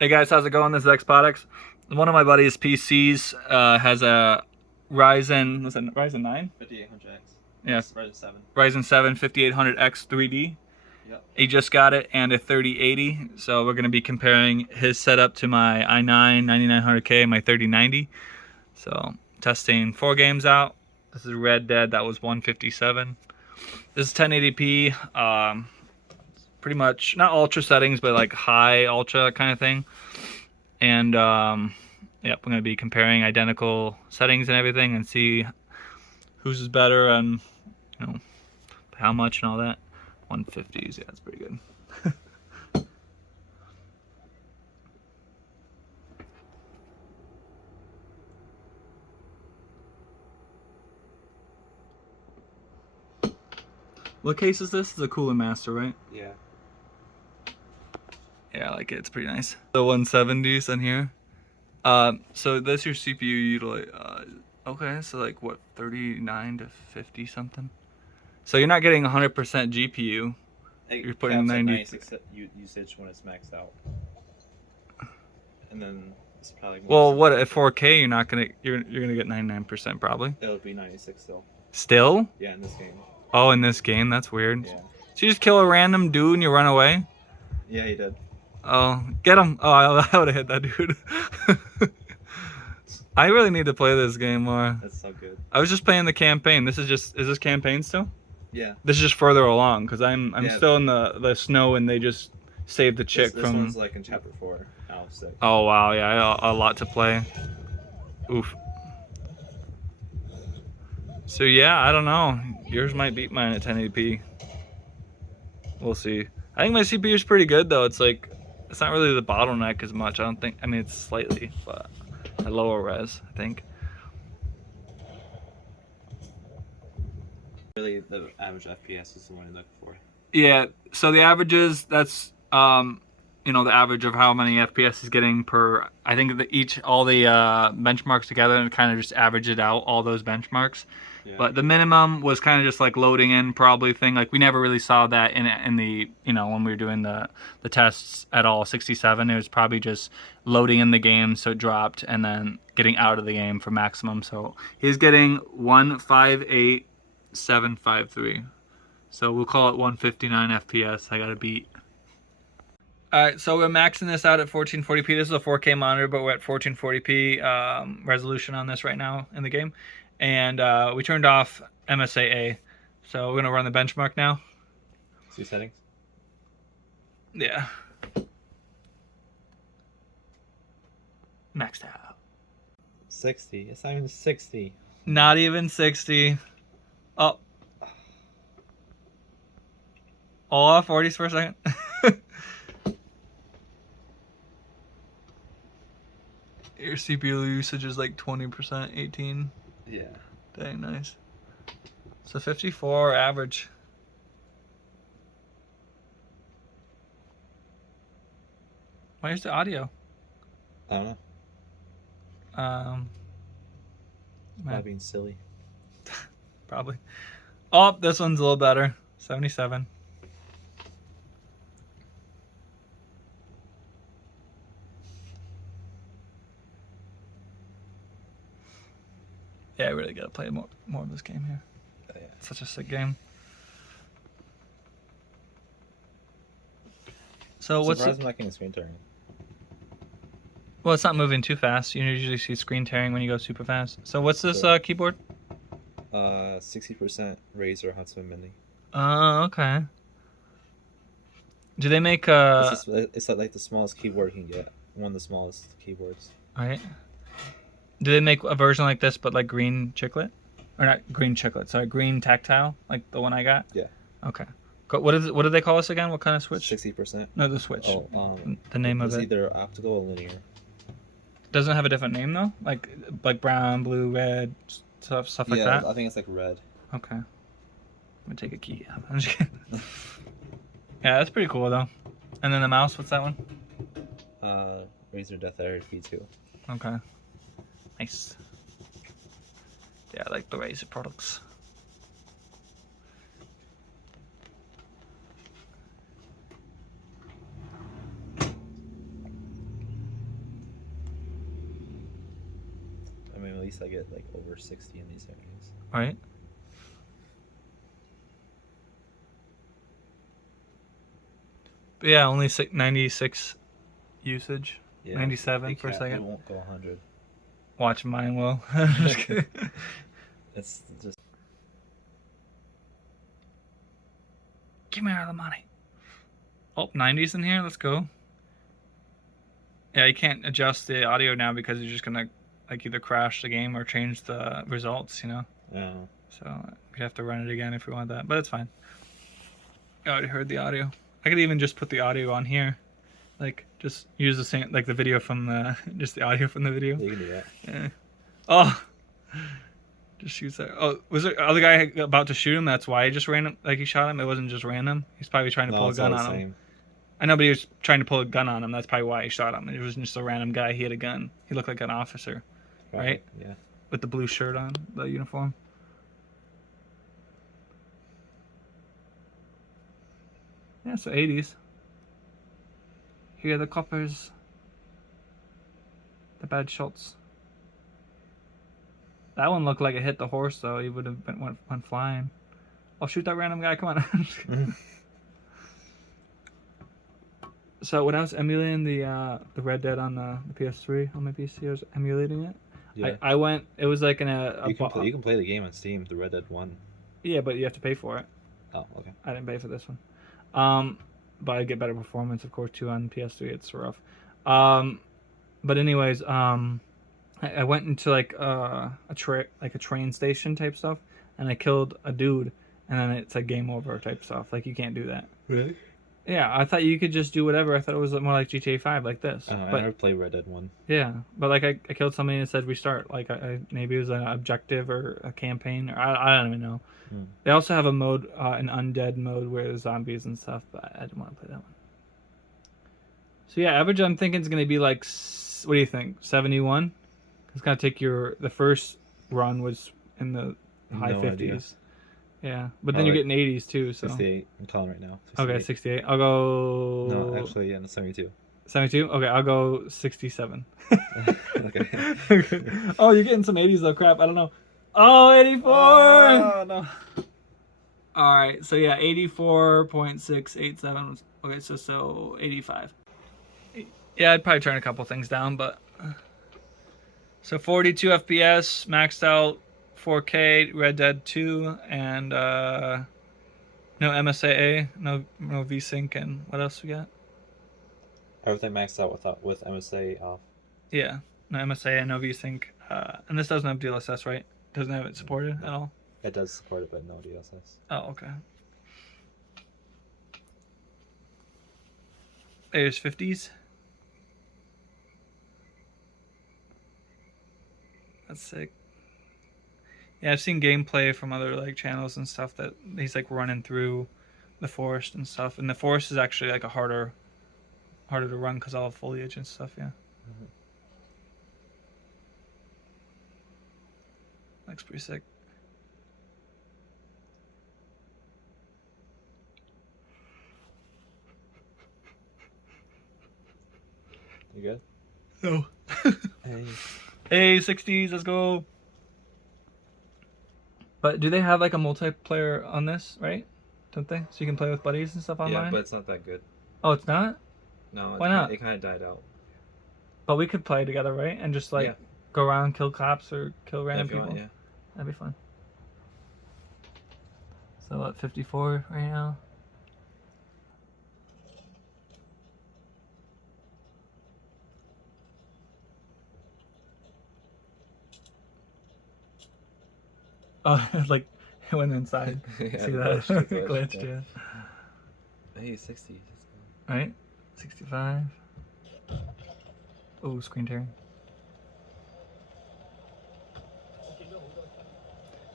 Hey guys, how's it going? This is Xpotics. One of my buddy's PCs has a Ryzen, was it Ryzen 9? 5800X. Yes. Ryzen 7. Ryzen 7 5800X 3D. Yep. He just got it, and a 3080. So we're going to be comparing his setup to my i9-9900k, my 3090. So testing 4 games out. This is Red Dead, that was 157. This is 1080p. Pretty much not ultra settings, but like high ultra kind of thing. And yep, we're going to be comparing identical settings and everything and see whose is better and, you know, how much and all that. 150s, yeah, that's pretty good. What case is this? This is a Cooler Master, right? Yeah. Yeah, I like it. It's pretty nice. The 170s in here. So that's your CPU utilize. Okay, so like what, 39 to 50 something? So you're not getting 100% GPU. You're putting 96 usage when it's maxed out. And then it's probably more. Well, what at 4K you're not gonna you're gonna get 99% probably. It'll be 96 still. Still? Yeah, in this game. Oh, in this game, that's weird. Yeah. So you just kill a random dude and you run away? Yeah, he did. Oh, get him! Oh, I would have hit that dude. I really need to play this game more. That's so good. I was just playing the campaign. Is this campaign still? Yeah. This is just further along because I'm Yeah. still in the snow and they just saved the chick this from. This one's like in chapter 4 out of 6. Oh wow, yeah, a lot to play. Oof. So yeah, I don't know. Yours might beat mine at 1080p. We'll see. I think my CPU is pretty good though. It's like, it's not really the bottleneck as much. I don't think. I mean, it's slightly, but at lower res, I think. Really, the average FPS is the one you look for. Yeah. So the averages, that's you know, the average of how many FPS is getting per. I think all the benchmarks together and kind of just average it out, all those benchmarks. Yeah. But the minimum was kind of just like loading in probably thing. Like we never really saw that in the, you know, when we were doing the tests at all. 67, it was probably just loading in the game, so it dropped, and then getting out of the game for maximum. So he's getting 158,753. So we'll call it 159 FPS. I got to beat. Alright, so we're maxing this out at 1440p. This is a 4K monitor, but we're at 1440p resolution on this right now in the game. And we turned off MSAA. So we're going to run the benchmark now. See settings? Yeah. Maxed out. 60. It's not even 60. Not even 60. Oh. All off 40s for a second. Your CPU usage is like 20%, 18. Yeah. Dang, nice. So 54 average. Where's the audio? I don't know. Probably being silly. Probably. Oh, this one's a little better. 77. Yeah, I really gotta play more of this game here. Oh, yeah. It's such a sick game. So what's surprised I'm not getting screen tearing. Well, it's not moving too fast. You usually see screen tearing when you go super fast. So what's this keyboard? 60% Razer Huntsman Mini. Oh, okay. Do they make it's like the smallest keyboard you can get. One of the smallest keyboards. Right. Do they make a version like this, but like green chiclet? Or not green chiclet, sorry, green tactile, like the one I got? Yeah. Okay. What do they call this again? What kind of switch? 60%. No, the switch. Oh, the name of it. It's either optical or linear. Doesn't it have a different name though? Like brown, blue, red, stuff like that? Yeah, I think it's like red. Okay. I'm gonna take a key. I'm just kidding. Yeah, that's pretty cool though. And then the mouse, what's that one? Razer Death Air V2. Okay. Nice. Yeah, I like the Razer products. I mean, at least I get like over 60 in these settings. Right. But yeah, only 96 usage. Yeah, 97 it for a It second. won't go 100. Watch mine will. Just kidding. It's just. Give me all the money. Oh, 90's in here. Let's go. Yeah, you can't adjust the audio now because you're just gonna like either crash the game or change the results, you know. Oh. So we have to run it again if we want that, but it's fine. I already heard the audio. I could even just put the audio on here, like just use the same like the video from the just the audio from the video. You can do that. Yeah. Oh, just shoots that. Oh, was there other guy about to shoot him? That's why he just ran him. Like he shot him. It wasn't just random. He's probably trying to pull a gun on him. I know, but he was trying to pull a gun on him. That's probably why he shot him. It wasn't just a random guy. He had a gun. He looked like an officer, right? Yeah. With the blue shirt on, the uniform. Yeah, so 80s. Here are the coppers. The bad shots. That one looked like it hit the horse, though. He would have went flying. I'll shoot that random guy. Come on. So when I was emulating the Red Dead on the PS3 on my PC, I was emulating it. Yeah. I went. It was like in you can play the game on Steam, the Red Dead 1. Yeah, but you have to pay for it. Oh, okay. I didn't pay for this one. But I get better performance, of course, too on PS3. It's rough. But anyways, I went into like a train station type stuff, and I killed a dude, and then it said game over type stuff. Like you can't do that. Really? Yeah, I thought you could just do whatever. I thought it was more like GTA 5, like this. I but never played Red Dead 1. yeah, but like I killed somebody and it said restart. Like maybe it was an objective or a campaign, or I don't even know. They also have a mode, an undead mode where there's zombies and stuff, but I didn't want to play that one. So yeah, average I'm thinking is going to be like, what do you think, 71? It's going to take the first run was in the high 50s. Idea. Yeah, but then you're getting 80s too, so. 68, I'm calling right now. 68. Okay, 68. I'll go... No, actually, yeah, 72. 72? Okay, I'll go 67. Okay. Oh, you're getting some 80s though, crap, I don't know. Oh, 84! Oh, no. Alright, so yeah, 84.687. Okay, so 85. Yeah, I'd probably turn a couple things down, but... So 42 FPS, maxed out 4K, Red Dead 2, and no MSAA, no VSync, and what else we got? Everything maxed out with MSA off. Yeah, no MSAA, no VSync, and this doesn't have DLSS, right? Doesn't have it supported at all? It does support it, but no DLSS. Oh, okay. There's 50s. That's sick. Yeah, I've seen gameplay from other like channels and stuff that he's like running through the forest and stuff, and the forest is actually like a harder to run because all the foliage and stuff. Yeah. Mm-hmm. Looks pretty sick. You good? No. Hey. Hey, 60s, let's go. But do they have like a multiplayer on this, right? Don't they? So you can play with buddies and stuff online? Yeah, but it's not that good. Oh, it's not? No. Why not? It kind of died out. But we could play together, right? And just like go around, kill cops or kill random people. Want, yeah. That'd be fun. So at 54 right now. Oh, like it went inside. Yeah, see that? Glitched, yeah. Hey, 60. Right? 65. Oh, screen tearing.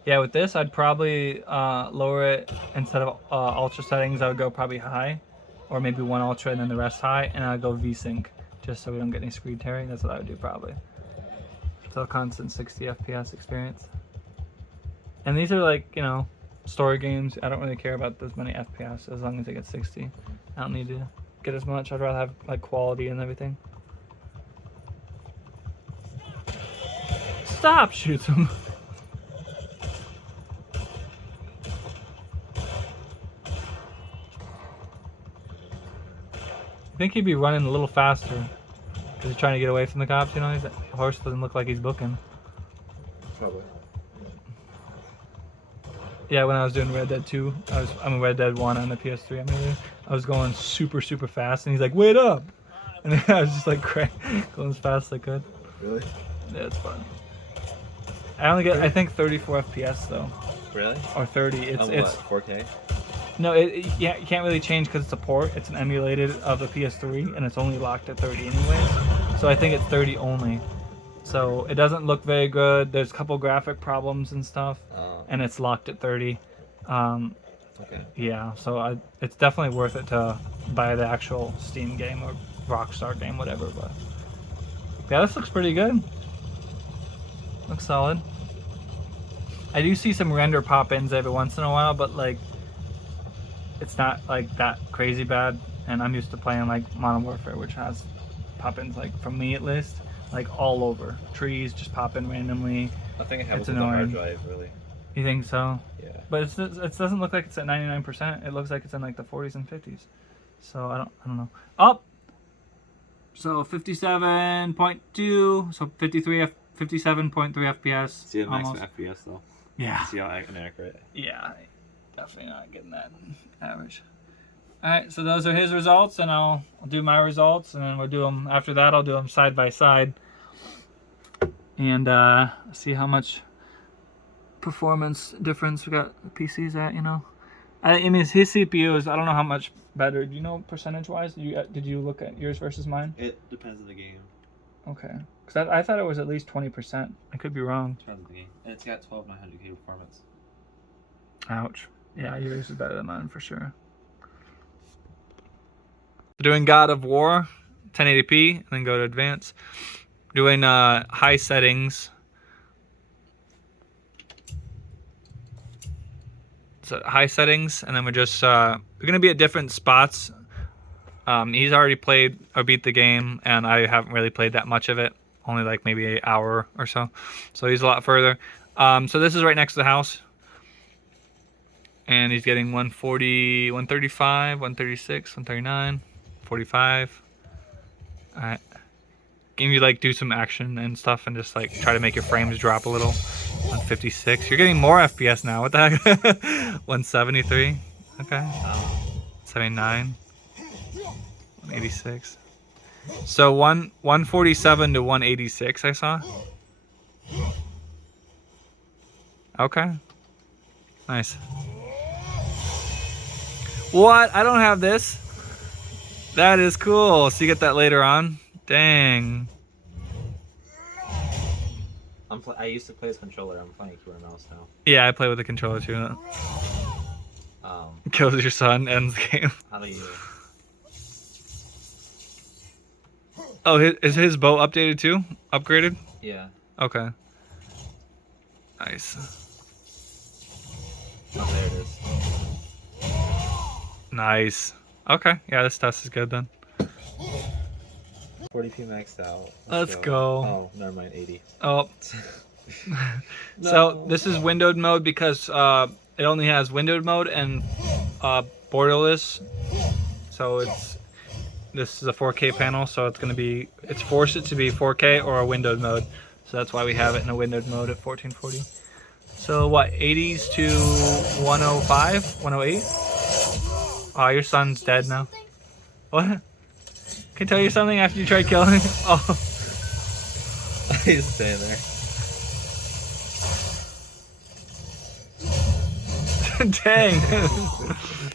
Yeah, with this, I'd probably lower it instead of ultra settings. I would go probably high, or maybe one ultra and then the rest high, and I'd go VSync just so we don't get any screen tearing. That's what I would do probably. So constant 60 FPS experience. And these are like, you know, story games. I don't really care about as many FPS as long as I get 60. I don't need to get as much. I'd rather have like quality and everything. stop, shoots him. I think he'd be running a little faster because he's trying to get away from the cops. You know, the horse doesn't look like he's booking. Probably. Yeah, when I was doing Red Dead 2, I'm a Red Dead 1 on the PS3 emulator. I was going super fast, and he's like, "Wait up!" And I was just like going as fast as I could. Really? Yeah, it's fun. I only get, I think, 34 FPS though. Really? Or 30. It's 4K? No, yeah, you can't really change because it's a port. It's an emulated of the PS3, and it's only locked at 30 anyways. So I think it's 30 only. So it doesn't look very good. There's a couple graphic problems and stuff, and it's locked at 30. Okay. Yeah, so it's definitely worth it to buy the actual Steam game or Rockstar game, whatever. But yeah, this looks pretty good. Looks solid. I do see some render pop-ins every once in a while, but like it's not like that crazy bad. And I'm used to playing like Modern Warfare, which has pop-ins, like from me at least, like all over. Trees just pop in randomly. I think it happens It's with the hard annoying. drive, really. You think so? Yeah. But it doesn't look like it's at 99%. It looks like it's in like the 40s and 50s. So I don't know. Oh. So 57.2. So 57.3 FPS. See the max almost. FPS though. Yeah. See how inaccurate. Yeah. Definitely not getting that average. All right. So those are his results, and I'll do my results, and then we'll do them after that. I'll do them side by side, and see how much performance difference we got PCs at, you know. I mean, his CPU is, I don't know how much better. Do you know percentage wise? Did you look at yours versus mine? It depends on the game. Okay, because I thought it was at least 20%. I could be wrong. Depends on the game. And it's got 12900K performance. Ouch. Yeah, yours is better than mine for sure. Doing God of War 1080p, and then go to advancce. Doing high settings. So high settings, and then we're just we're gonna be at different spots. He's already played or beat the game, and I haven't really played that much of it, only like maybe an hour or so. So he's a lot further. So this is right next to the house, and he's getting 140, 135, 136, 139, 45. All right. Can you like do some action and stuff, and just like try to make your frames drop a little? 156. You're getting more FPS now. What the heck? 173. Okay. 79. 186. So 147 to 186 I saw. Okay. Nice. What? I don't have this. That is cool. So you get that later on. Dang. I used to play with controller. I'm playing keyboard and mouse now. Yeah, I play with the controller too. Kills your son, ends the game. How do you? Oh, is his bow updated too? Upgraded? Yeah. Okay. Nice. Oh, there it is. Nice. Okay. Yeah, this test is good then. 40p maxed out. Let's go. Oh, never mind. 80. Oh. No. So this is windowed mode because it only has windowed mode and borderless. So this is a 4K panel, so it's forced it to be 4K or a windowed mode. So that's why we have it in a windowed mode at 1440. So what, 80s to 105, 108? Oh, your son's dead now. What? Can I tell you something after you tried killing him? Oh. He's staying there. Dang.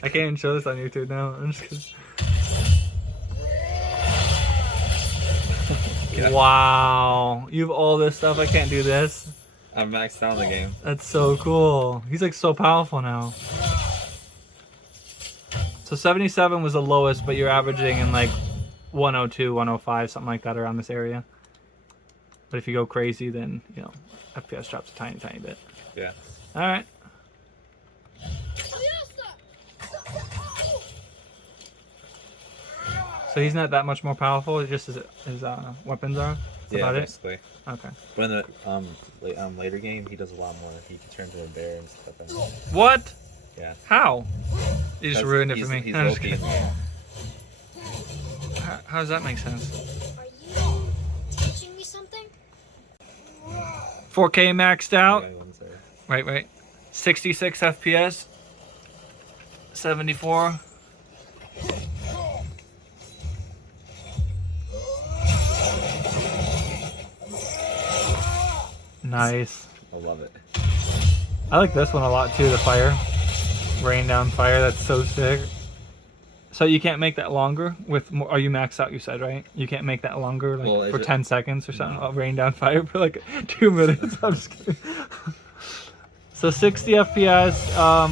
I can't even show this on YouTube now. I'm just kidding. Yeah. Wow. You have all this stuff. I can't do this. I'm maxed out in the game. That's so cool. He's like so powerful now. So 77 was the lowest, but you're averaging in like 102, 105, something like that around this area. But if you go crazy, then, you know, FPS drops a tiny, tiny bit. Yeah. All right. So he's not that much more powerful, just his weapons are. That's about it? basically. Okay. But in the later game, he does a lot more. He can turn into a bear and stuff. What? Yeah. How? You just 'Cause ruined it for me. He's I'm just low-key in kidding. the game. How does that make sense? Are you teaching me something? 4K maxed out. Yeah, one's there. Right. 66 FPS. 74. Nice. I love it. I like this one a lot too, the fire. Rain down fire, that's so sick. So you can't make that longer with more, are you maxed out, you said, right? You can't make that longer, like Well, for 10 seconds or something. No. Oh, rain down fire for like 2 minutes. I'm just kidding. So 60 FPS,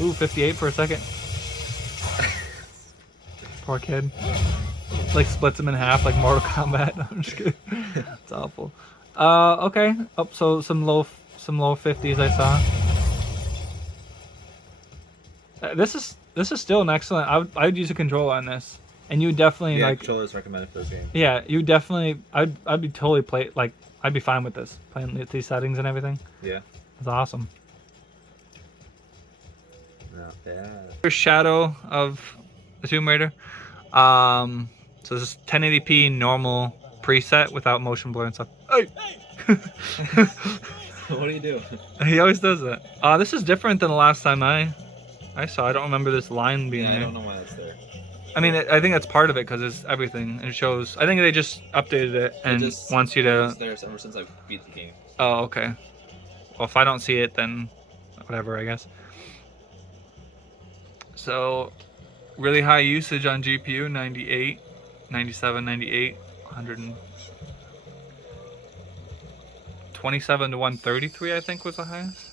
ooh, 58 for a second. Poor kid. Like splits him in half like Mortal Kombat. I'm just kidding. It's awful. Okay. Oh, so some low 50s I saw. This is still an excellent. I would use a controller on this, and you definitely Yeah, like. controllers recommended for this game. Yeah, you definitely. I'd be totally I'd be fine with this playing with these settings and everything. Yeah. It's awesome. Not bad. Here's Shadow of the Tomb Raider. So this is 1080p normal preset without motion blur and stuff. Hey! What do you do? He always does that. This is different than the last time I saw. I don't remember this line being Yeah, I there. don't know why that's there. I mean, I think that's part of it because it's everything. It shows. I think they just updated it and wants you to. It's there ever since I beat the game. Oh, okay. Well, if I don't see it, then whatever, I guess. So, really high usage on GPU, 98, 97, 98, 127 to 133, I think was the highest.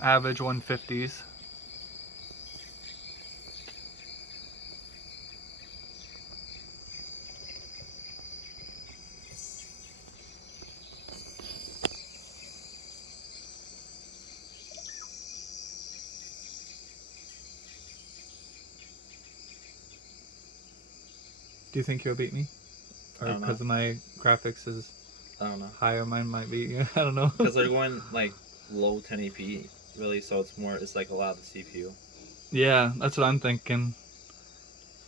Average 150s. Do you think you'll beat me? I Or don't know. because of my graphics is I don't know. higher, mine might be. I don't know. Because they're going like low 1080p, really, so it's like a lot of the CPU. Yeah, that's what I'm thinking.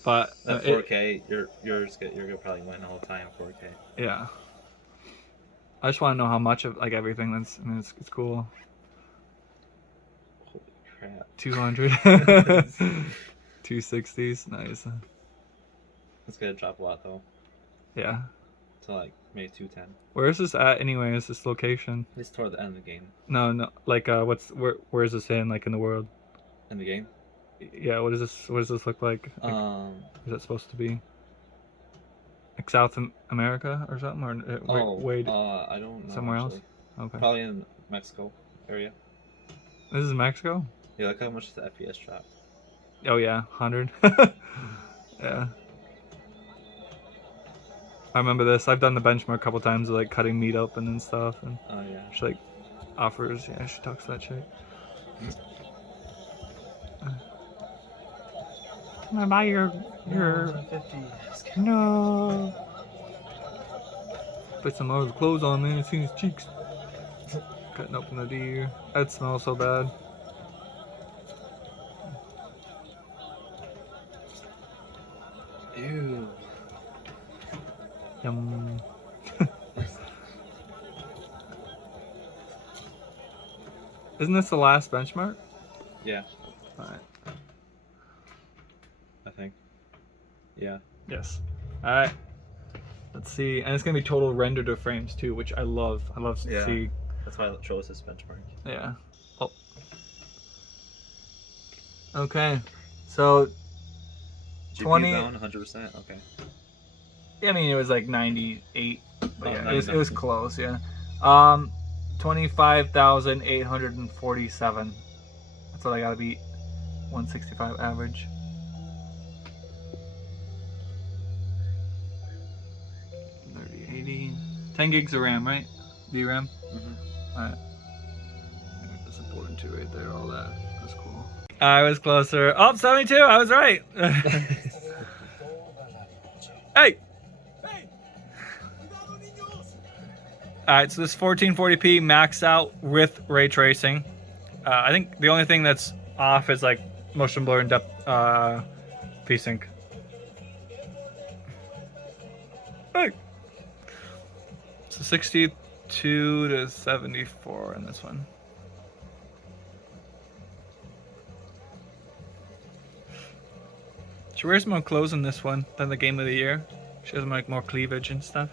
But At 4K, you're gonna probably win all the time at 4K. yeah. I just want to know how much of like everything. That's I mean, it's cool. Holy crap. 200, 260s, nice. It's gonna drop a lot though. Yeah. To like maybe 210. Where is this at anyway? Is this location? It's toward the end of the game. No. Like where is this in like in the world? In the game? Yeah. What does this look like? Like, is that supposed to be? Like South America or something, or way I don't know. somewhere actually. else? Okay. Probably in Mexico area. This is Mexico. Yeah, look how much the FPS dropped. Oh yeah, 100. Yeah. I remember this. I've done the benchmark a couple times, of, like cutting meat open and stuff, and Oh yeah. she like offers. Yeah, she talks that shit. Can I buy your 150. no? Put some other clothes on there and see his cheeks. Cutting open the deer. That smells so bad. Ew. Yum. Isn't this the last benchmark? Yeah, Alright. I think. Yeah. Yes. Alright. Let's see. And it's gonna be total render to frames too, which I love. I love to Yeah. see. That's why it shows this benchmark. Yeah. Oh. Okay. So GPU 20 down 100%. Okay. I mean it was like 98. But Oh, yeah, 99. it was close, yeah. 25,847. That's what I gotta beat. 165 average. $30.80. 10 gigs of RAM, right? VRAM. Mm-hmm. Alright. That's important too, right there. All that. That's cool. I was closer. Oh, 72. I was right. Hey. Alright, so this 1440p maxed out with ray tracing. I think the only thing that's off is like motion blur and depth VSync. Hey. So 62 to 74 in this one. She wears more clothes in this one than the game of the year. She has like more cleavage and stuff.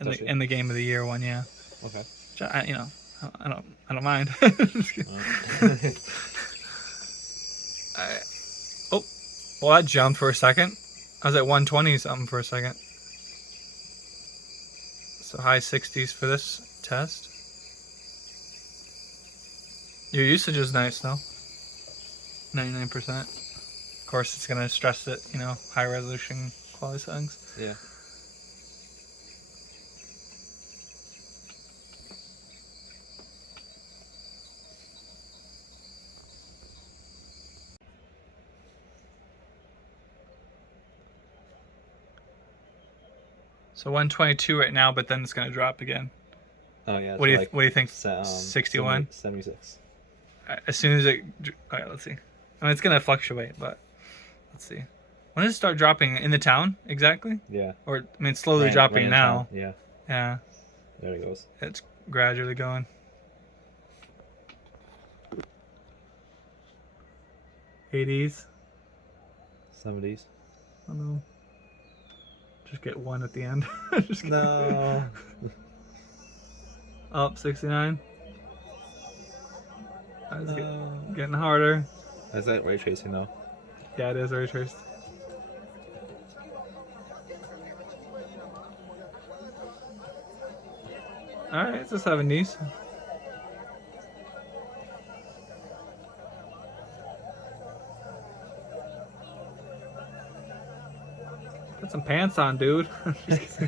In the game of the year one, yeah. Okay. You know, I don't mind. Alright. Oh, well that jumped for a second. I was at 120 something for a second. So high 60s for this test. Your usage is nice though. 99%. Of course, it's gonna stress it, you know, high resolution quality settings. Yeah. So 122 right now, but then it's gonna drop again. Oh yeah. What do you think? 61. 76. As soon as it. All right, let's see. I mean, it's gonna fluctuate, but let's see. When does it start dropping in the town exactly? Yeah. Or I mean, it's slowly dropping now. Yeah. Yeah. There it goes. It's gradually going. '80s. 70s. Oh no. Just get one at the end. Just No. Up 69. It's getting harder. Is that ray tracing though? Yeah, it is ray traced. Alright, it's a 70s. Put some pants on, dude. His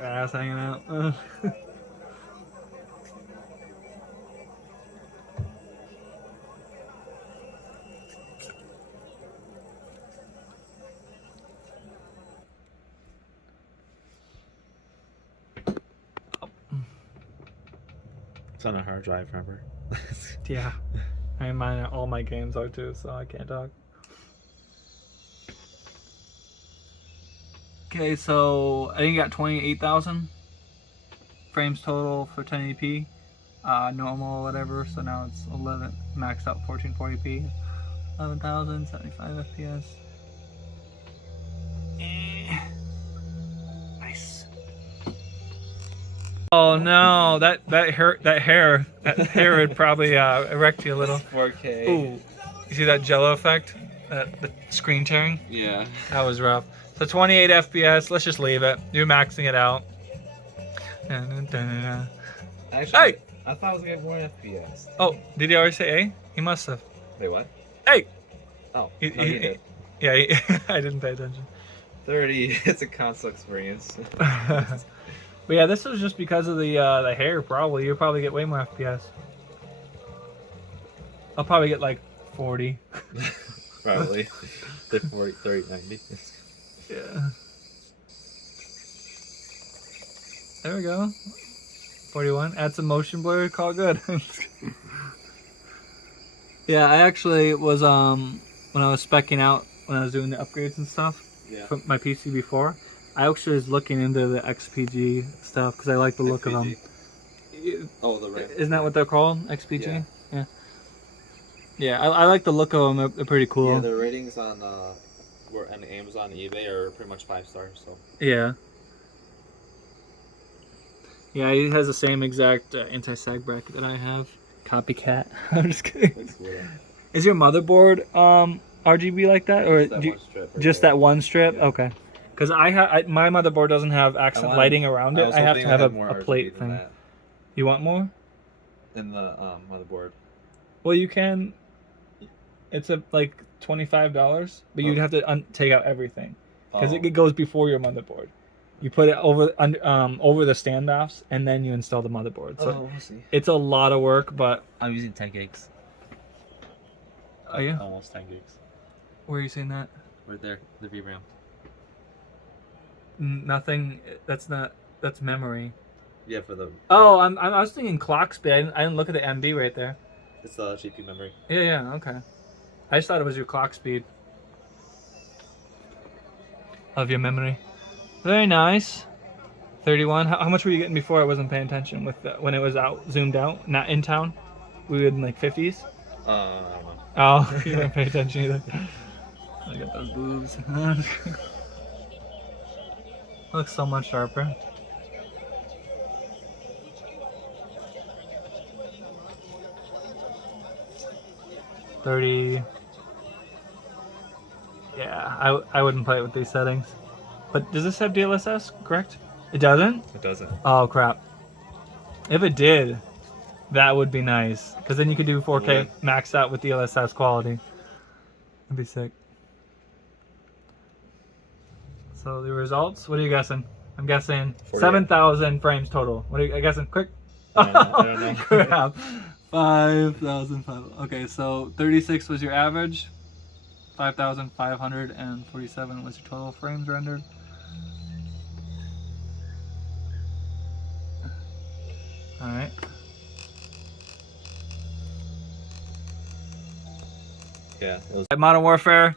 ass hanging out. It's on a hard drive, remember? Yeah. I mean, mine, all my games are too, so I can't talk. Okay, so I think you got 28,000 frames total for 1080p, normal or whatever. So now it's 11 maxed out 1440p, 11,000 75 FPS. Nice. Oh no, that hair would probably erect you a little. 4K. Ooh, you see that Jello effect? The screen tearing? Yeah. That was rough. So 28 FPS, let's just leave it. You're maxing it out. Actually, Hey! I thought I was getting more FPS. Oh, did he already say A? He must have. Wait, what? Hey! Oh, He did. Yeah, I didn't pay attention. 30. It's a console experience. But yeah, this was just because of the hair, probably. You'll probably get way more FPS. I'll probably get like 40. Probably. The 40, 30, 90. Yeah. There we go. 41. Add some motion blur, call good. Yeah, I actually was when I was specking out, when I was doing the upgrades and stuff from my PC before, I actually was looking into the XPG stuff because I like the look of them. Oh, the RAM. Isn't that what they're called? XPG? Yeah. Yeah, I like the look of them. They're pretty cool. Yeah, the ratings on Amazon and eBay are pretty much 5 stars. So. Yeah. Yeah, he has the same exact anti-sag bracket that I have. Copycat. I'm just kidding. Is your motherboard RGB like that, or just that one strip? Yeah. Okay. Because my motherboard doesn't have accent lighting around it. I have to have a plate thing. That. You want more? In the motherboard. Well, you can. It's like $25, but you'd have to take out everything because it goes before your motherboard. You put it over over the standoffs, and then you install the motherboard. So we'll see. it's a lot of work, but I'm using 10 gigs. oh yeah, Almost 10 gigs. where are you seeing that? Right there, the VRAM. Nothing. That's not. That's memory. Yeah, for the. Oh, I was thinking clock speed. I didn't look at the MB right there. It's the GPU memory. Yeah, okay. I just thought it was your clock speed of your memory. Very nice. 31. How much were you getting before? I wasn't paying attention with when it was out, zoomed out, not in town. We were in like 50s. I don't know. Oh, you didn't pay attention either. Look at those boobs. Looks so much sharper. $30. Yeah, I wouldn't play it with these settings. But does this have DLSS, correct? It doesn't? It doesn't. Oh, crap. If it did, that would be nice. Because then you could do 4K maxed out with DLSS quality. That'd be sick. So the results, what are you guessing? I'm guessing 7,000 frames total. What are you guessing? Quick. I don't know. Crap. 5,005. Okay, so 36 was your average. 5,547 was your total frames rendered. All right. Yeah, it was. Modern Warfare,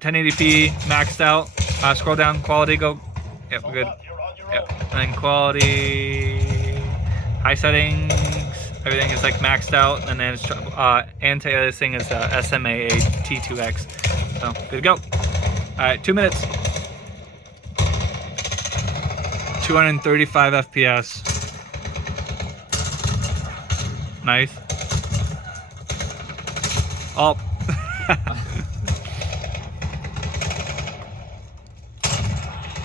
1080p maxed out. Scroll down, quality, go. Yep, we're good. Yep, and then quality, high settings, everything is like maxed out, and then it's anti-aliasing is SMA T2X. So good to go. All right, 2 minutes. 235 FPS. Nice. Oh.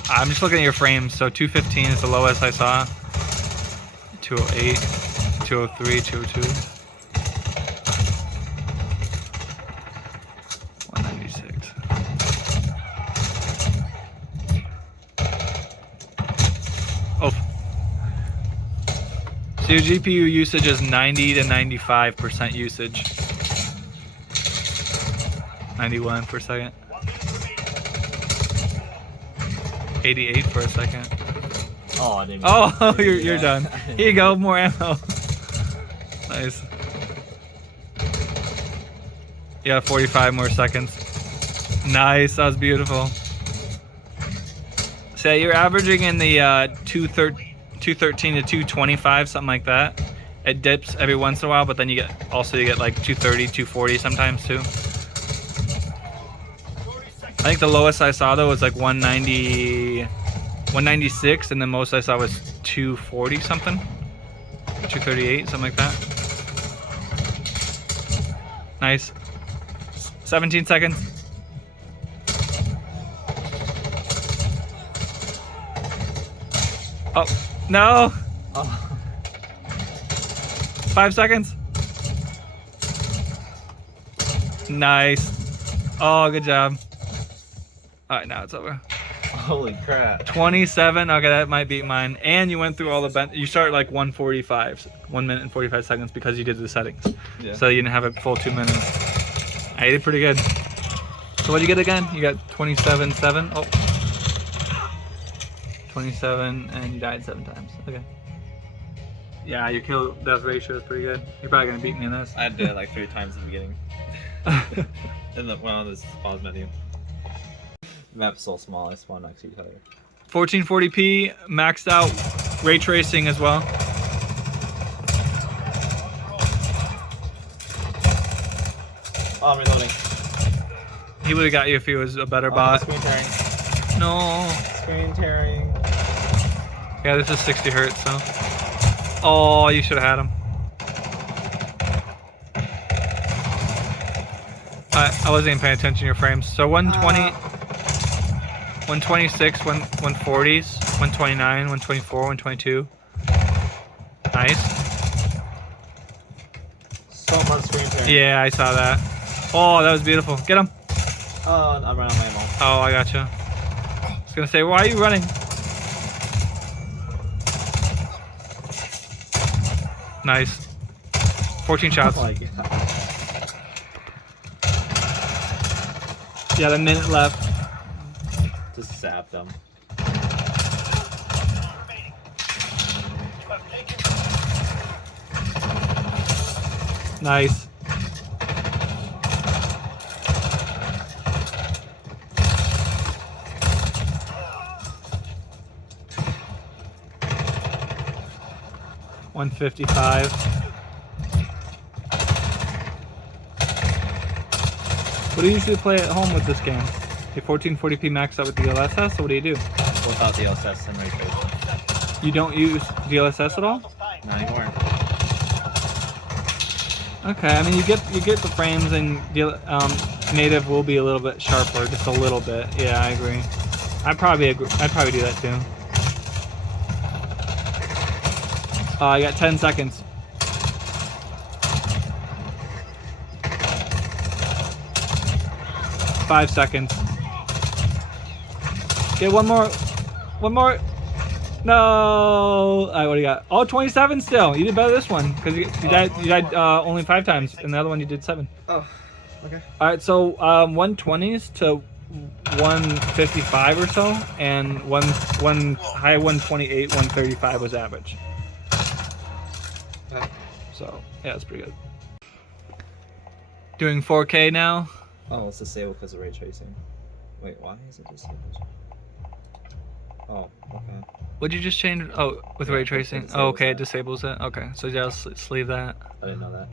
I'm just looking at your frames. So 215 is the lowest I saw. 208, 203, 202. 196. Oh. So your GPU usage is 90 to 95% usage. 91 per second. 88 for a second. Oh, I didn't. Oh, you're done. Here you go, more ammo. Nice. Yeah, 45 more seconds. Nice, that was beautiful. So you're averaging in the 213 to 225, something like that. It dips every once in a while, but then you get like 230, 240 sometimes too. I think the lowest I saw though was like 196, and the most I saw was 240 something, 238, something like that. Nice. 17 seconds. Oh, no. Oh. 5 seconds. Nice. Oh, good job. All right, now it's over. Holy crap. 27. Okay, that might beat mine. And you went through all the you start like 1:45, 1 minute and 45 seconds because you did the settings. Yeah. So you didn't have a full 2 minutes. I did pretty good. So what did you get again? You got 27.7. Oh. 27, and you died 7 times. Okay. Yeah, your kill death ratio is pretty good. You're probably gonna beat me in this. I did it like 3 times in the beginning. In the one on this pause menu. The map's so small, I spawned next to each other. 1440p, maxed out ray tracing as well. Oh, I'm reloading. He would have got you if he was a better Oh, bot. screen tearing. No. Screen tearing. Yeah, this is 60 hertz, so. Oh, you should have had him. I wasn't even paying attention to your frames. So 120, 126, 140s, 129, 124, 122. Nice. So much screen tearing. Yeah, I saw that. Oh, that was beautiful. Get him. Oh, I'm running out of ammo. Oh, I gotcha. I was gonna say, why are you running? Nice. 14 shots. Oh my god. Yeah, a minute left. Just sap them. Nice. $155. What do you usually play at home with this game? A 1440p maxed out with DLSS, or what do you do? Without the LSS and ray tracing. You don't use DLSS at all? Not anymore. Okay, I mean you get the frames, and native will be a little bit sharper, just a little bit. Yeah, I agree. I'd probably do that too. I got 10 seconds. 5 seconds. Get one more. One more. No. All right, what do you got? Oh, 27 still. You did better this one because you died only 5 times, and the other one you did 7. Oh, okay. All right, so 120s to 155 or so, and one high 128, 135 was average. Okay. So yeah, it's pretty good. Doing 4K now. Oh, it's disabled because of ray tracing. Wait, why is it disabled? Oh, okay. What'd you just change? Oh, with Yeah, ray it tracing. disables Oh, okay, it that. disables it. Okay, so just leave that. I didn't know that.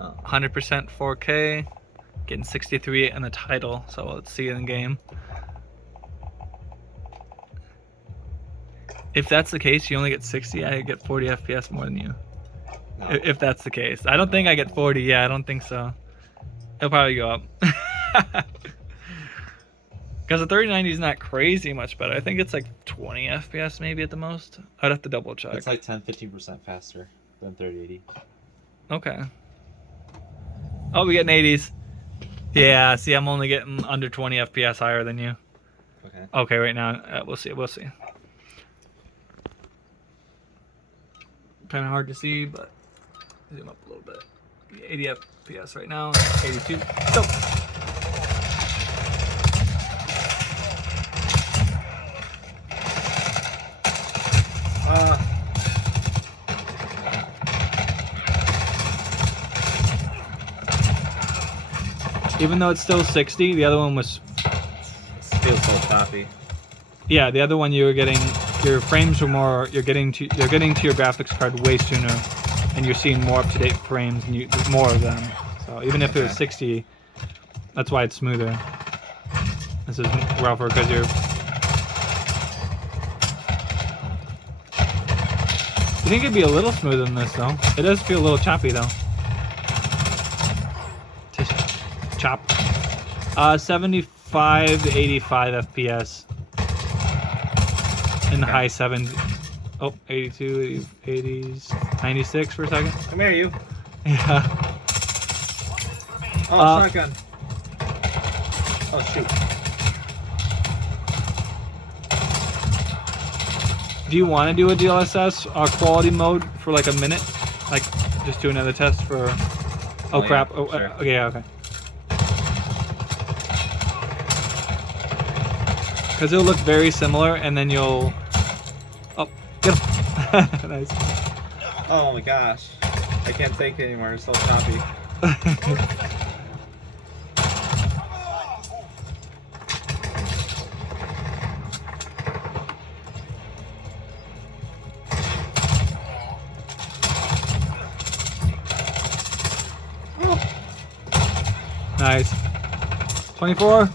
Oh. 100% 4K, getting 63 in the title. So let's see in game. If that's the case, you only get 60. I get 40 FPS more than you. No. If that's the case, I don't think I get 40. Yeah, I don't think so. It'll probably go up. Because the 3090 is not crazy much better. I think it's like 20 FPS maybe at the most. I'd have to double check. It's like 10-15% faster than 3080. Okay. Oh, we getting 80s. Yeah, see, I'm only getting under 20 FPS higher than you. Okay. Okay, right now, we'll see. We'll see. Kind of hard to see, but zoom up a little bit. 80 FPS right now. 82. Go. Even though it's still 60, the other one was. Feels so choppy. Yeah, the other one you were getting, your frames were more. They're getting to your graphics card way sooner, and you're seeing more up-to-date frames and more of them. So even if it was 60, that's why it's smoother. This is rougher because you're. You think it'd be a little smoother than this though? It does feel a little choppy though. Just chop. 75 to 85 FPS. In the high 70s. Oh, 82, 80s, 96 for a second. Come here, you. Yeah. Oh, shotgun. Oh, shoot. Do you want to do a DLSS quality mode for like a minute? Like, just do another test for... Oh, yeah, crap. Oh, sure. okay, yeah, okay. Because it'll look very similar, and then you'll... Oh, get him. Nice. Oh my gosh. I can't take it anymore. It's so choppy. Nice. 24.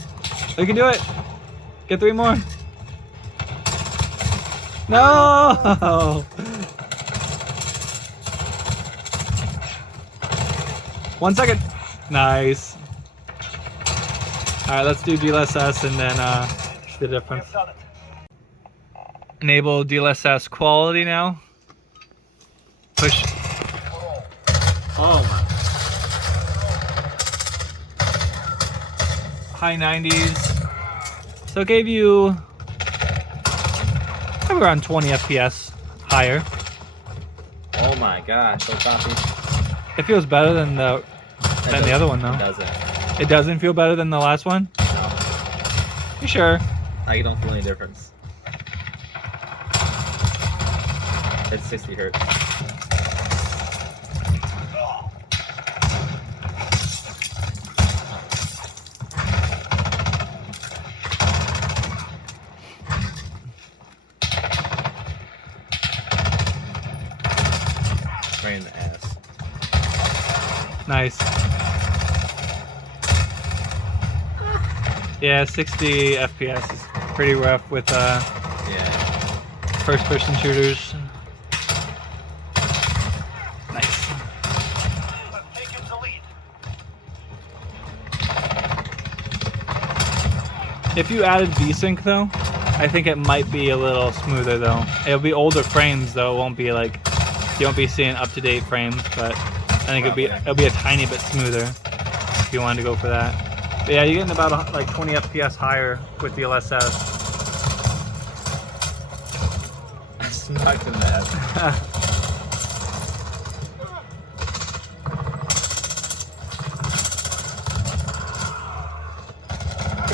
You can do it. Get 3 more. No! 1 second. Nice. Alright, let's do DLSS and then the difference. Enable DLSS quality now. Push. Oh my. High 90s. So it gave you probably around 20 FPS higher. Oh my gosh, so choppy. It feels better than the other one though. It doesn't. It doesn't feel better than the last one? No. You sure? I don't feel any difference. It's 60 hertz. Right in the ass. Nice. Yeah, 60 FPS is pretty rough with Yeah. first-person shooters. Nice. If you added VSync though, I think it might be a little smoother though. It'll be older frames though. It won't be like you won't be seeing up-to-date frames, but I think it'll be a tiny bit smoother if you wanted to go for that. But yeah, you're getting about like 20 FPS higher with the LSS. Smacked in the ass.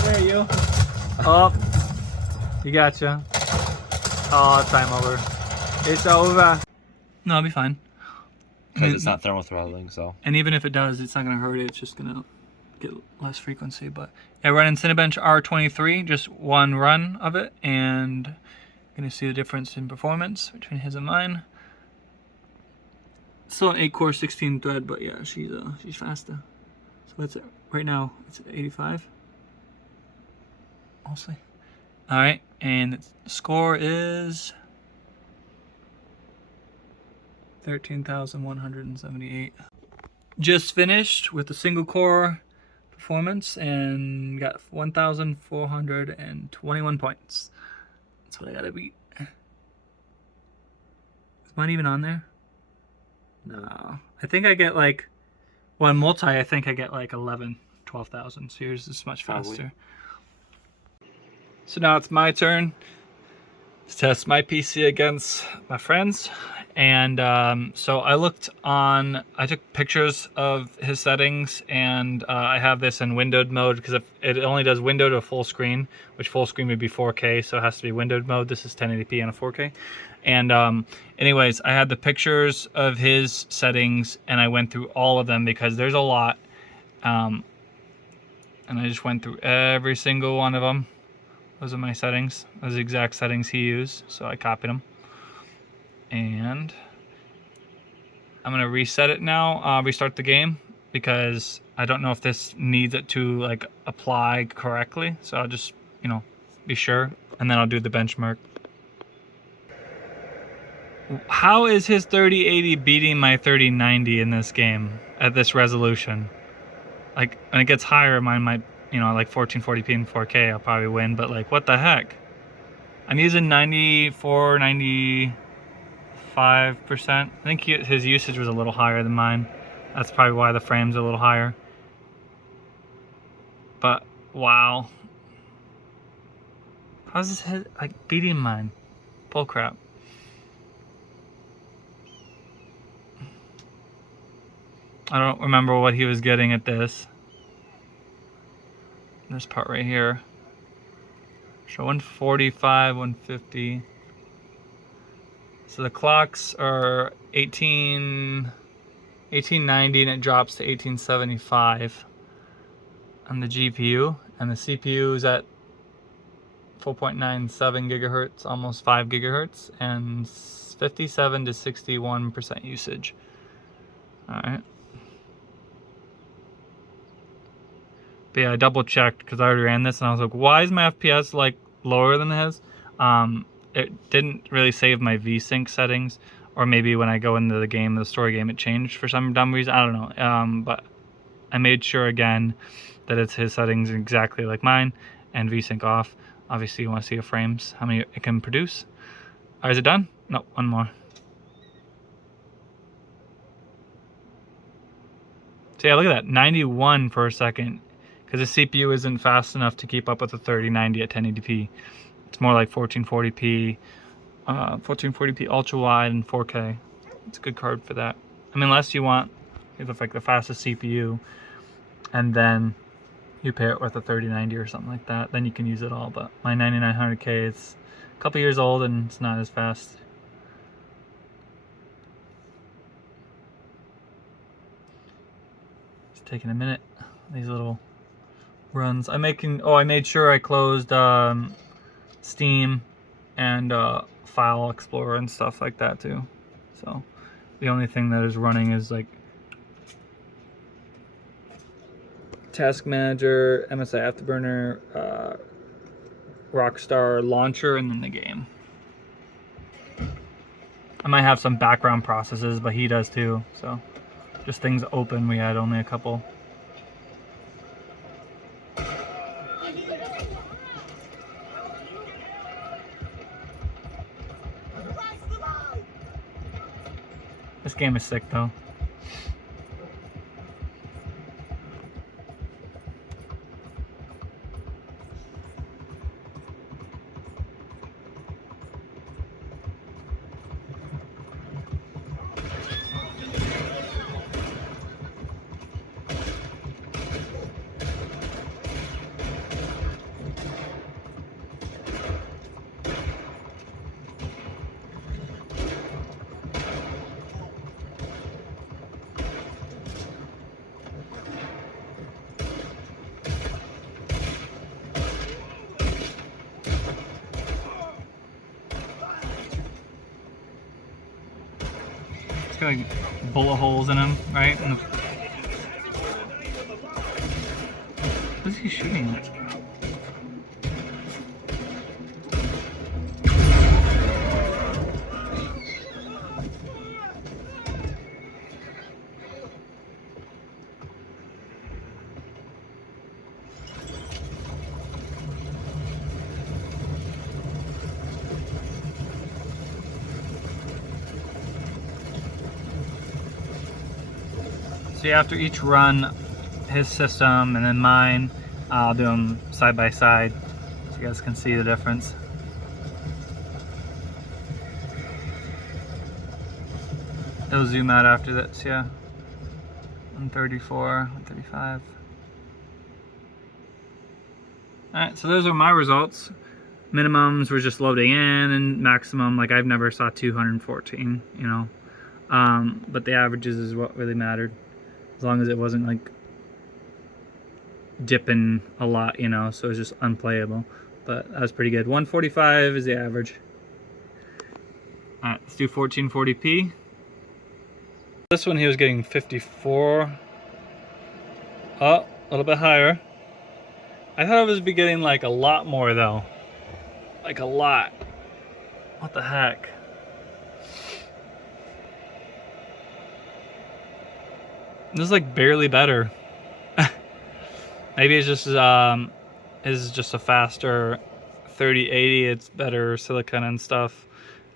There you. Oh, you gotcha. Oh, time over. It's over. No, it'll be fine. Because it's not thermal throttling, so. And even if it does, it's not going to hurt it. It's just going to get less frequency. But yeah, running Cinebench R23, just one run of it, and going to see the difference in performance between his and mine. Still an 8-core 16-thread, but yeah, she's faster. So that's it. Right now, it's at 85. Mostly. All right, and the score is 13,178. Just finished with the single core performance and got 1,421 points. That's what I gotta beat. Is mine even on there? No. I think I get like, well, in multi, I think I get like 12,000. So yours is much faster. Probably. So now it's my turn to test my PC against my friends. And so I took pictures of his settings, and I have this in windowed mode because it only does window to full screen, which full screen would be 4K, so it has to be windowed mode. This is 1080p and a 4K. And anyways, I had the pictures of his settings, and I went through all of them because there's a lot. And I just went through every single one of them. Those are my settings. Those are the exact settings he used, so I copied them. And I'm gonna reset it now, restart the game, because I don't know if this needs it to like apply correctly. So I'll just, be sure, and then I'll do the benchmark. How is his 3080 beating my 3090 in this game at this resolution? Like, when it gets higher, mine might, like 1440p and 4K, I'll probably win, but like, what the heck? I'm using 95%. I think his usage was a little higher than mine. That's probably why the frame's a little higher. But, wow. How's this head, like, beating mine? Bull crap. I don't remember what he was getting at this. This part right here. So 145, 150. So the clocks are 1890 and it drops to 1875 on the GPU, and the CPU is at 4.97 gigahertz, almost 5 gigahertz, and 57 to 61% usage. All right. But yeah, I double checked because I already ran this and I was like, why is my FPS like lower than his? It didn't really save my VSync settings, or maybe when I go into the game, the story game, it changed for some dumb reason. I don't know. But I made sure again that it's his settings exactly like mine, and VSync off. Obviously, you want to see the frames, how many it can produce. Is it done? No, one more. So yeah, look at that, 91 for a second. Because the CPU isn't fast enough to keep up with the 3090 at 1080p. It's more like 1440p ultra wide and 4K. It's a good card for that. I mean, unless you want like the fastest CPU, and then you pair it with a 3090 or something like that, then you can use it all. But my 9900K, it's a couple years old and it's not as fast. It's taking a minute. These little runs. I made sure I closed Steam and File Explorer and stuff like that too. So the only thing that is running is like Task Manager, MSI Afterburner, Rockstar Launcher, and then the game. I might have some background processes, but he does too. So just things open. We had only a couple. This game is sick though. It's got like bullet holes in him, right? What is he shooting at? See, after each run, his system and then mine, I'll do them side by side so you guys can see the difference. It'll zoom out after this, yeah. 134, 135. Alright, so those are my results. Minimums were just loading in, and maximum, like I've never saw 214, you know. But the averages is what really mattered. As long as it wasn't like dipping a lot, you know, so it was just unplayable. But that was pretty good. 145 is the average. Alright, let's do 1440p. This one he was getting 54. Oh, a little bit higher. I thought I was be getting like a lot more though. Like a lot. What the heck? This is like barely better. Maybe it's just is just a faster 3080. It's better silicon and stuff,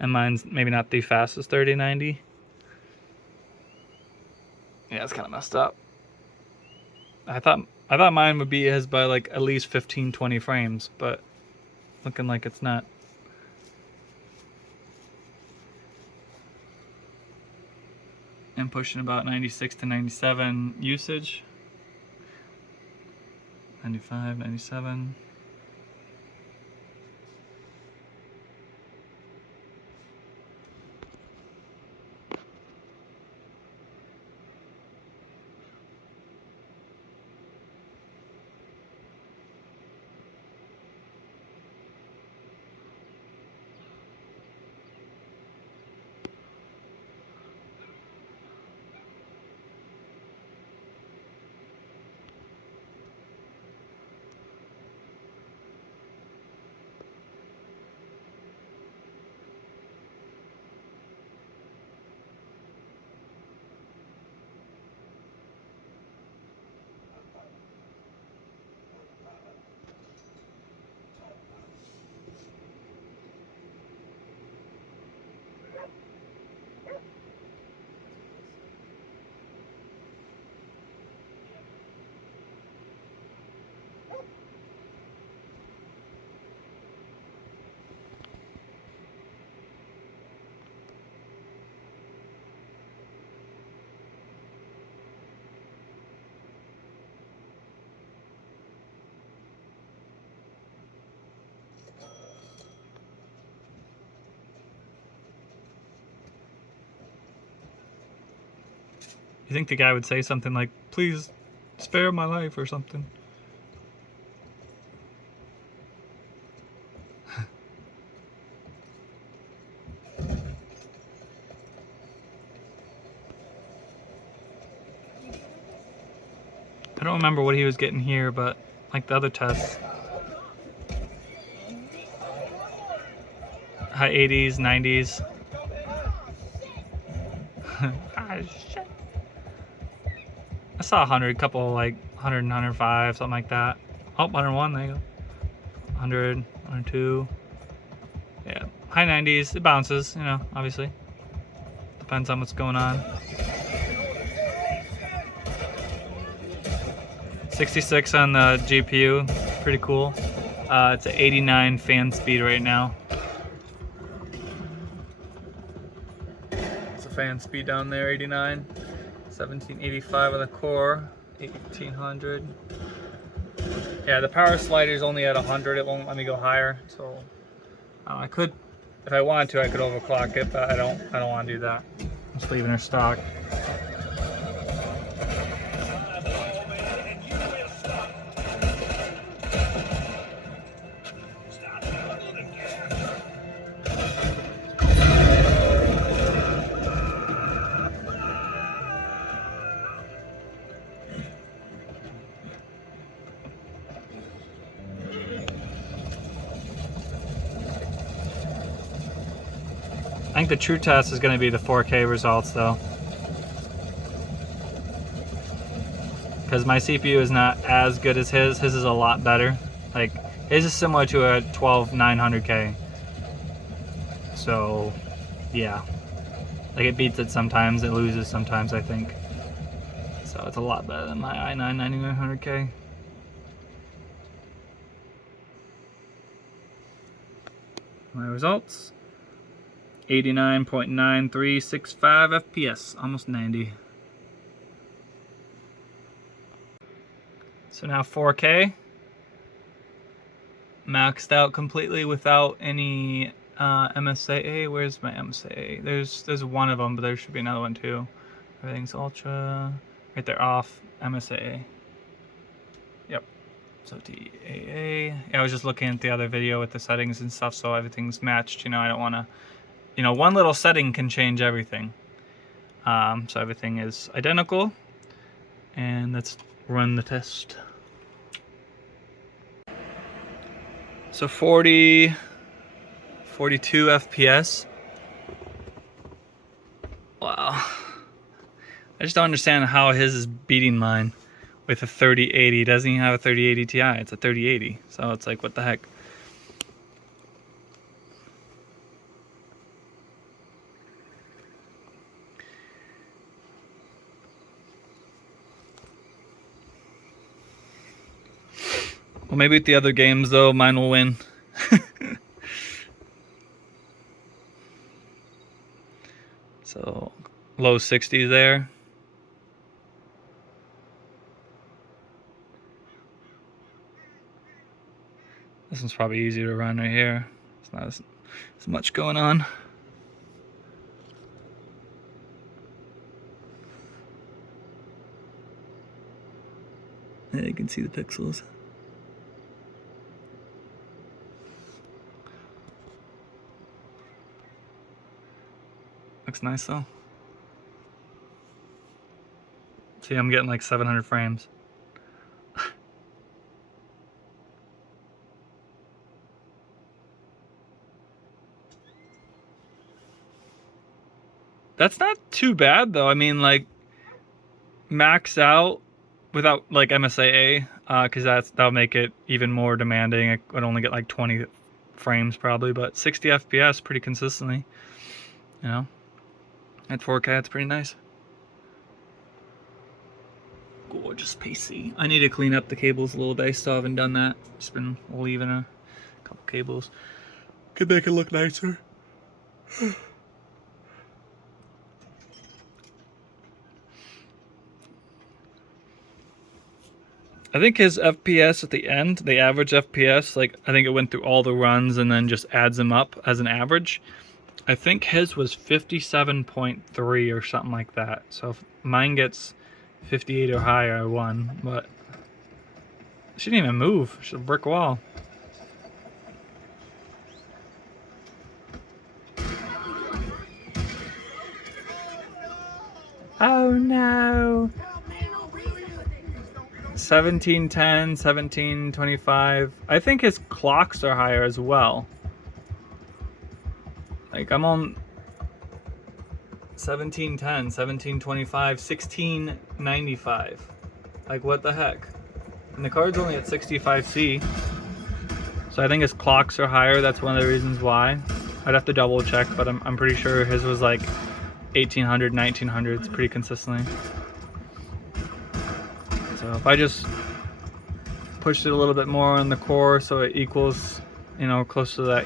and mine's maybe not the fastest 3090. Yeah, it's kind of messed up. I thought mine would be his by like at least 15-20 frames, but looking like it's not. I'm pushing about 96 to 97 usage. 95, 97. You think the guy would say something like, "Please spare my life" or something? I don't remember what he was getting here, but like the other tests. High 80s, 90s. Ah, shit. I saw 100, couple like 100 and 105, something like that. Oh, 101, there you go. 100, 102. Yeah, high 90s, it bounces, you know, obviously. Depends on what's going on. 66 on the GPU, pretty cool. It's at 89 fan speed right now. It's a fan speed down there, 89. 1785 on the core, 1800. Yeah, the power slider's only at 100. It won't let me go higher. So I could, if I wanted to, I could overclock it, but I don't want to do that. I'm just leaving her stock. I think the true test is going to be the 4K results though, because my CPU is not as good as his. His is a lot better. Like his is similar to a 12900K. So yeah, like it beats it sometimes, it loses sometimes, I think. So it's a lot better than my i9-9900K. My results. 89.9365 FPS, almost 90. So now 4K, maxed out completely without any MSAA. Where's my MSAA? There's one of them, but there should be another one too. Everything's ultra, right there, off MSAA. Yep. So TAA. Yeah, I was just looking at the other video with the settings and stuff, so everything's matched. You know, I don't want to. You know, one little setting can change everything. So everything is identical. And let's run the test. So 42 FPS. Wow. I just don't understand how his is beating mine with a 3080. It doesn't even have a 3080 Ti. It's a 3080. So it's like, what the heck? Well, maybe with the other games, though, mine will win. So, low 60s there. This one's probably easier to run right here. It's not as much going on. Yeah, you can see the pixels. Looks nice though. See, I'm getting like 700 frames. That's not too bad though. I mean, like, max out without like MSAA, because that'll make it even more demanding. I would only get like 20 frames probably, but 60 FPS pretty consistently. You know, at 4K, it's pretty nice. Gorgeous PC. I need to clean up the cables a little bit. I still haven't done that. Just been leaving a couple cables. Could make it look nicer. I think his FPS at the end, the average FPS, like I think it went through all the runs and then just adds them up as an average. I think his was 57.3 or something like that. So if mine gets 58 or higher, I won. But she didn't even move. She's a brick wall. Oh no! 1710, 1725. I think his clocks are higher as well. Like I'm on 1710, 1725, 1695. Like what the heck? And the card's only at 65C. So I think his clocks are higher. That's one of the reasons why. I'd have to double check, but I'm pretty sure his was like 1800, 1900s pretty consistently. So if I just pushed it a little bit more on the core so it equals, you know, close to that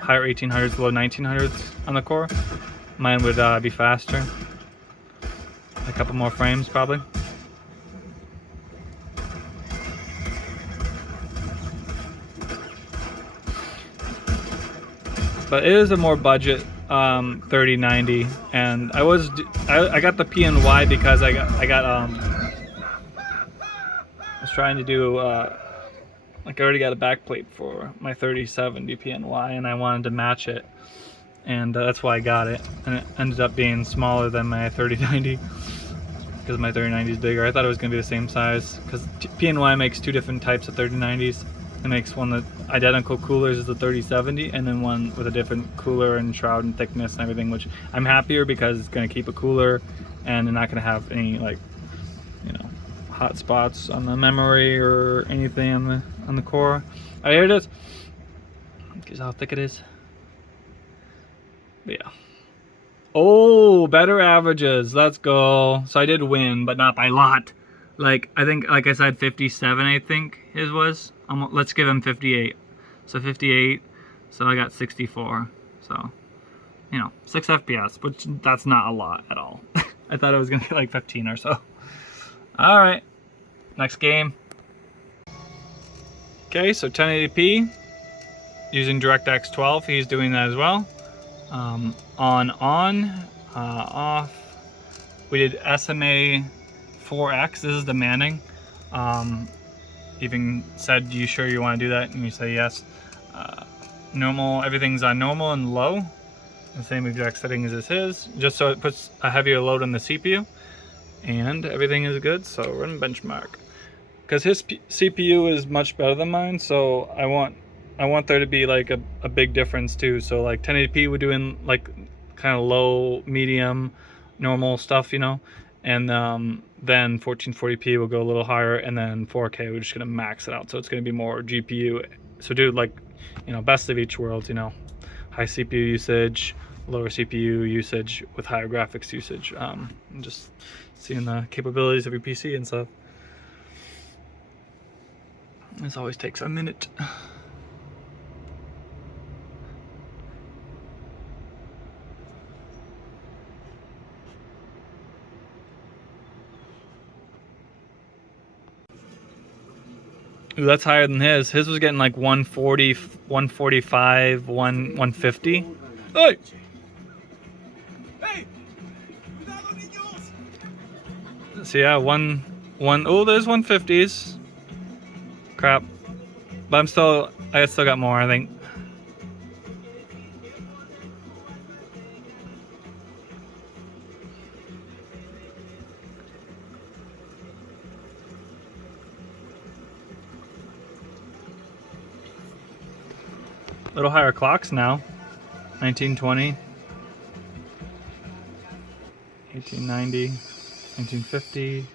higher 1800s, low 1900s on the core, mine would be faster. A couple more frames probably. But it is a more budget 3090, and I got the PNY because I was trying to do like I already got a backplate for my 3070 PNY, and I wanted to match it, and that's why I got it. And it ended up being smaller than my 3090 because my 3090 is bigger. I thought it was going to be the same size because PNY makes two different types of 3090s. It makes one that identical coolers as the 3070, and then one with a different cooler and shroud and thickness and everything, which I'm happier because it's going to keep it cooler and they're not going to have any, like, you know, hot spots on the memory or anything on the core. Oh, here it is. Guess how thick it is. But yeah. Oh, better averages. Let's go. So I did win, but not by a lot. Like, I think, like I said, 57, I think his was. Let's give him 58. So 58. So I got 64. So, you know, 6 FPS, which that's not a lot at all. I thought it was going to be like 15 or so. All right. Next game. Okay, so 1080p using DirectX 12. He's doing that as well. Off. We did SMA 4X. This is demanding. Even said, "You sure you want to do that?" And you say yes. Normal. Everything's on normal and low. The same exact settings as his, just so it puts a heavier load on the CPU. And everything is good. So run benchmark. Because his CPU is much better than mine, so I want there to be like a big difference too. So like 1080p we're doing like kind of low, medium, normal stuff, you know, and then 1440p will go a little higher, and then 4K we're just gonna max it out, so it's gonna be more GPU. So do like, you know, best of each world, you know, high CPU usage, lower CPU usage with higher graphics usage, and just seeing the capabilities of your PC and stuff. This always takes a minute. Ooh, that's higher than his. His was getting like 140, 145, 150. Hey! So yeah, oh, there's 150s. Crap. But I still got more, I think. A little higher clocks now. 1920, 1890, 1950.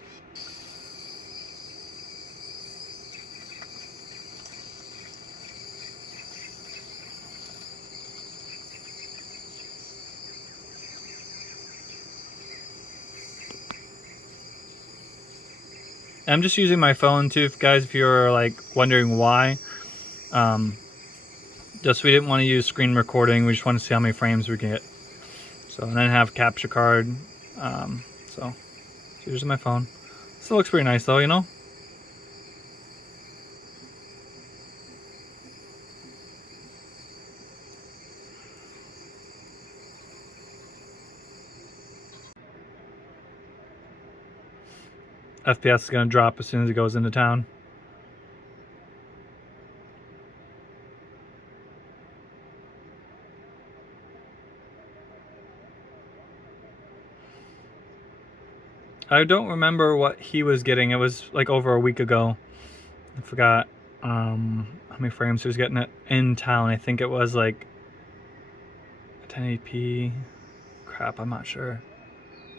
I'm just using my phone too, guys, if you're like wondering why. Just we didn't want to use screen recording. We just want to see how many frames we get. So, and then have capture card. So here's my phone. Still looks pretty nice though, you know? FPS is going to drop as soon as it goes into town. I don't remember what he was getting. It was like over a week ago. I forgot how many frames he was getting it in town. I think it was like 1080p. Crap, I'm not sure.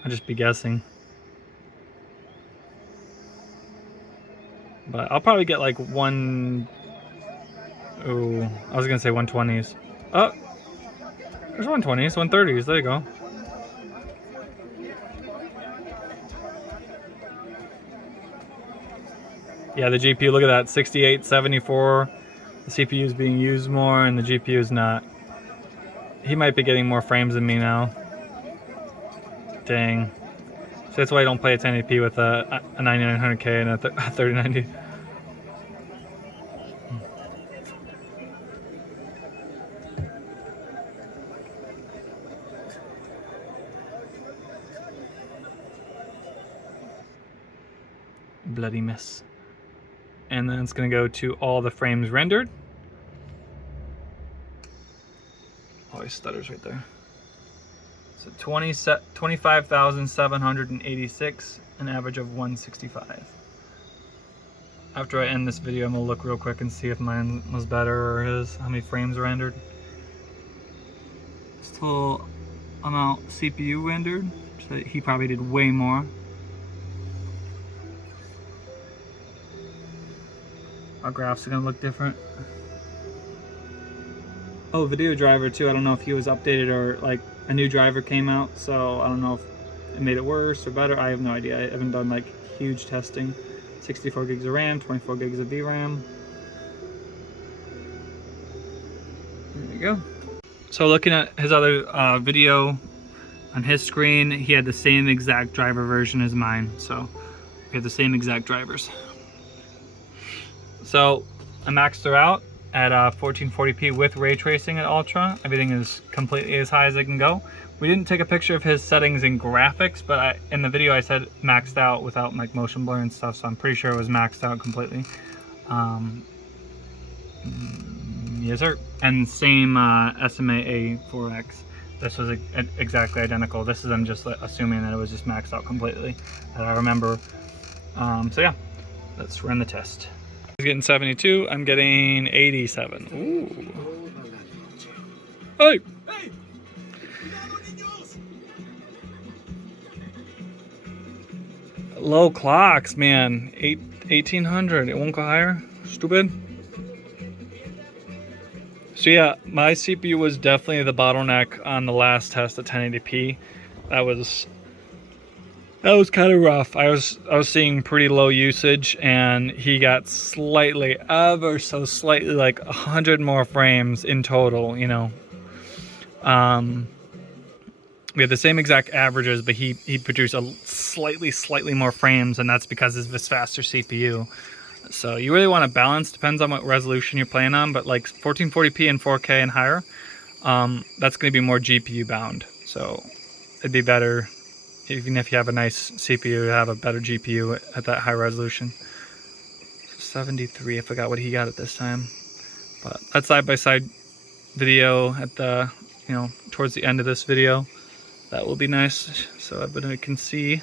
I'll just be guessing. But I'll probably get like one... Oh, I was gonna say 120s. Oh, there's 120s, 130s. There you go. Yeah, the GPU, look at that, 68, 74. The CPU is being used more and the GPU is not. He might be getting more frames than me now. Dang. So that's why I don't play a 1080p with a 9900k and a 3090. Bloody miss. And then it's going to go to all the frames rendered. Oh, he stutters right there. So 25,786, an average of 165. After I end this video, I'm going to look real quick and see if mine was better or his, how many frames rendered. Total amount CPU rendered, so he probably did way more. Our graphs are gonna look different. Oh, video driver too. I don't know if he was updated or like a new driver came out, so I don't know if it made it worse or better. I have no idea. I haven't done like huge testing. 64 gigs of RAM, 24 gigs of VRAM. There you go. So looking at his other video on his screen, he had the same exact driver version as mine. So we have the same exact drivers. So I maxed her out at 1440p with ray tracing at Ultra. Everything is completely as high as it can go. We didn't take a picture of his settings in graphics, but in the video I said maxed out without like motion blur and stuff, so I'm pretty sure it was maxed out completely. Yes sir. And same SMA A4X. This was exactly identical. This is, I'm just assuming that it was just maxed out completely, that I remember. So yeah, let's run the test. He's getting 72, I'm getting 87. Ooh. Hey! Low clocks, man. 1800, it won't go higher? Stupid. So yeah, my CPU was definitely the bottleneck on the last test at 1080p. That was kind of rough. I was seeing pretty low usage, and he got slightly, ever so slightly, like 100 more frames in total, you know. We had the same exact averages, but he produced a slightly more frames, and that's because of his faster CPU. So you really want to balance, depends on what resolution you're playing on, but like 1440p and 4K and higher, that's going to be more GPU bound. So it'd be better, even if you have a nice CPU, to have a better GPU at that high resolution. 73, I forgot what he got at this time. But that side-by-side video at the, you know, towards the end of this video, that will be nice, so everybody can see.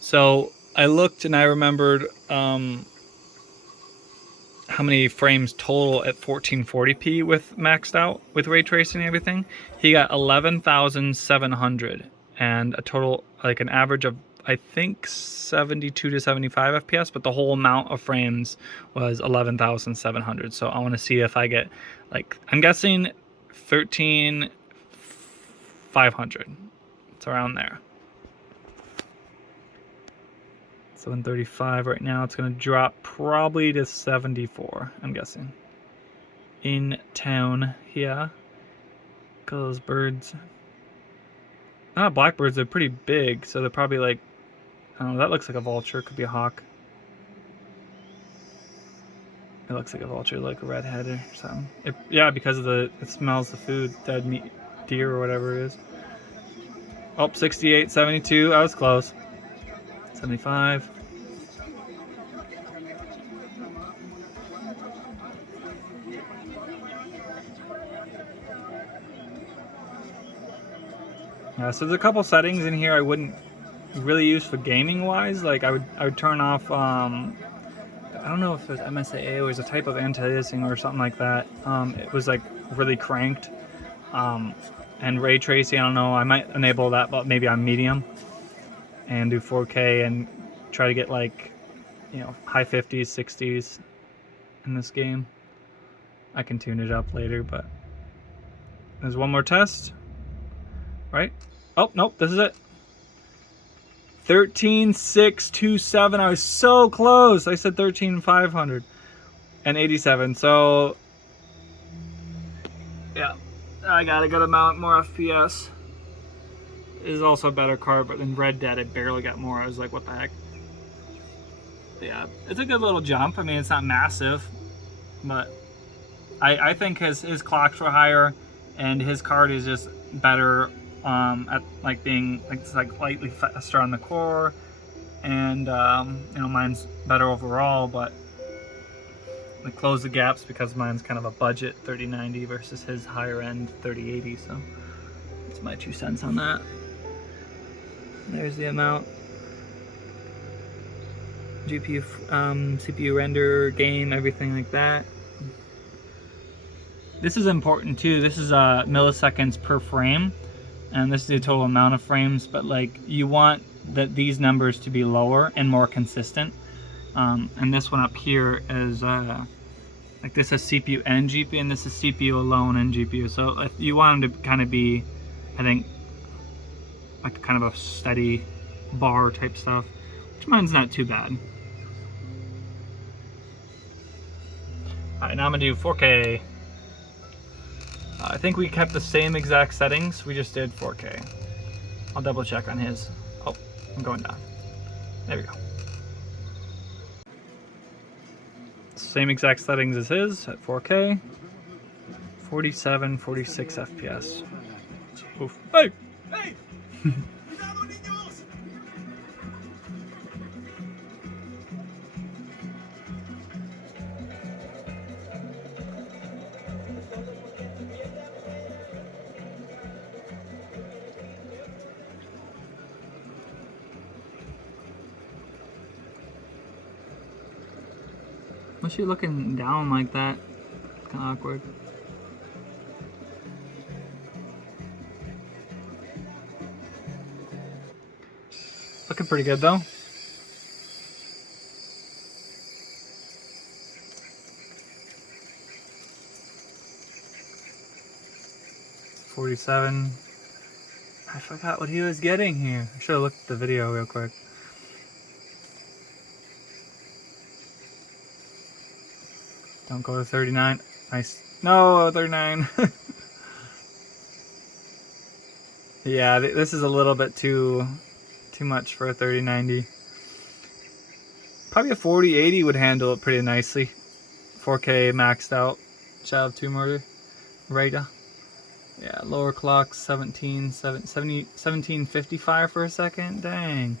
So I looked and I remembered how many frames total at 1440p with maxed out with ray tracing and everything. He got 11,700 and a total, like an average of I think 72 to 75 FPS, but the whole amount of frames was 11,700. So I want to see if I get, like, I'm guessing 13,500. It's around there. 735 right now. It's going to drop probably to 74, I'm guessing. In town here. Look at those birds. Blackbirds, they're pretty big, so they're probably like, I don't know, that looks like a vulture, could be a hawk. It looks like a vulture, like a redhead or something. Yeah, because of it smells the food, dead meat, deer or whatever it is. Oh, 68, 72. I was close. 75. Yeah, so there's a couple settings in here I wouldn't really use for gaming wise. Like I would turn off I don't know if it was MSAA or it was a type of anti-aliasing or something like that. It was like really cranked. And ray tracing, I don't know, I might enable that, but maybe on medium and do 4K and try to get like, you know, high 50s, 60s in this game. I can tune it up later, but there's one more test, right? Oh, nope, this is it. 13,627. I was so close. I said 13,500 and 87. So yeah, I got a good amount more FPS. It is also a better card, but in Red Dead I barely got more. I was like, what the heck? Yeah, it's a good little jump. I mean, it's not massive, but I think his clocks were higher, and his card is just better at like being like it's like lightly faster on the core, and you know, mine's better overall, but I close the gaps because mine's kind of a budget 3090 versus his higher end 3080. So that's my 2 cents on that. There's the amount. GPU, CPU render, game, everything like that. This is important too. This is milliseconds per frame, and this is the total amount of frames. But like, you want these numbers to be lower and more consistent. And this one up here is like this is CPU and GPU, and this is CPU alone and GPU. So if you want them to kind of be, I think, like kind of a steady bar type stuff, which mine's not too bad. Alright, now I'm gonna do 4K. I think we kept the same exact settings, we just did 4K. I'll double check on his. Oh, I'm going down. There we go. Same exact settings as his at 4K. 47, 46 FPS. Oof. Hey! Hey! What's she looking down like that? Kind of awkward. Looking pretty good though. $47. I forgot what he was getting here. I should have looked at the video real quick. Don't go to 39. Nice. No, 39. Yeah, this is a little bit too much for a 3090. Probably a 4080 would handle it pretty nicely. 4K maxed out. Child 2 murder. Radar. Yeah, lower clock 1755 for a second. Dang.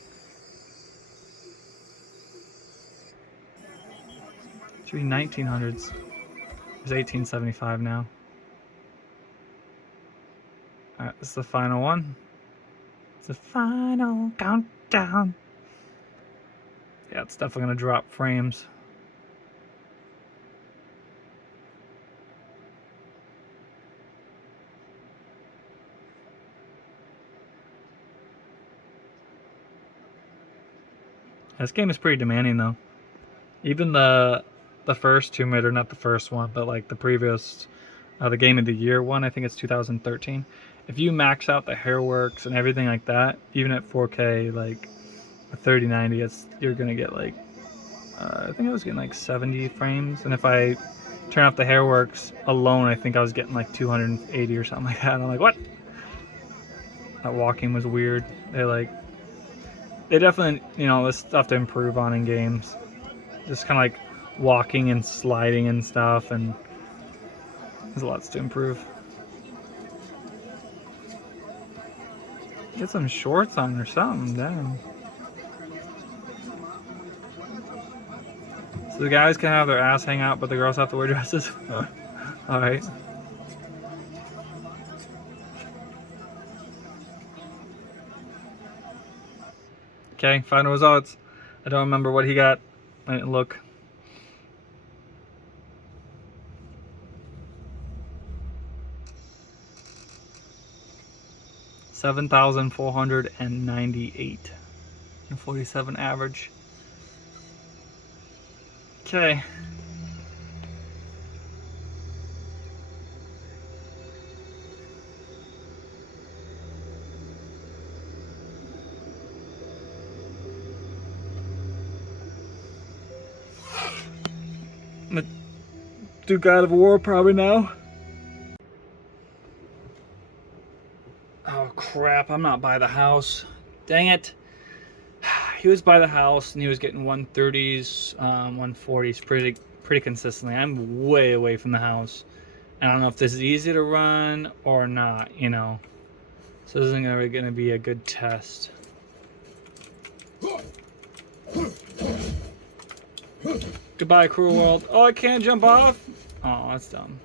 Should be 1900s. There's 1875 now. Alright, this is the final one. It's the final countdown. Yeah, it's definitely gonna drop frames. This game is pretty demanding though. Even the first Tomb Raider, not the first one, but like the previous, the Game of the Year one, I think it's 2013. If you max out the hairworks and everything like that, even at 4K, like a 3090, you're gonna get like, I think I was getting like 70 frames, and if I turn off the hairworks alone, I think I was getting like 280 or something like that. And I'm like, what? That walking was weird. They definitely, you know, there's stuff to improve on in games. Just kind of like walking and sliding and stuff, and there's lots to improve. Get some shorts on or something, damn. So the guys can have their ass hang out, but the girls have to wear dresses. All right. Okay, final results. I don't remember what he got. I didn't look. $7,498 and 47 average. Okay. I'm gonna do God of War probably now. Oh crap, I'm not by the house. Dang it. He was by the house and he was getting 130s, 140s pretty consistently. I'm way away from the house. And I don't know if this is easy to run or not, you know. So this isn't really gonna be a good test. Goodbye, cruel world. Oh, I can't jump off? Oh, that's dumb.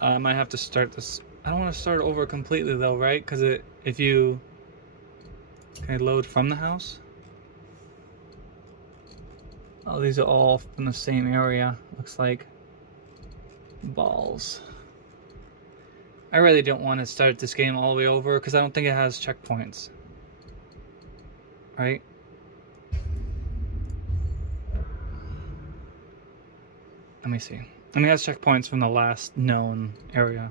I might have to start this. I don't want to start over completely though, right? Because if you... Can I load from the house? Oh, these are all from the same area, looks like. Balls. I really don't want to start this game all the way over because I don't think it has checkpoints. Right? Let me see. And it has checkpoints from the last known area.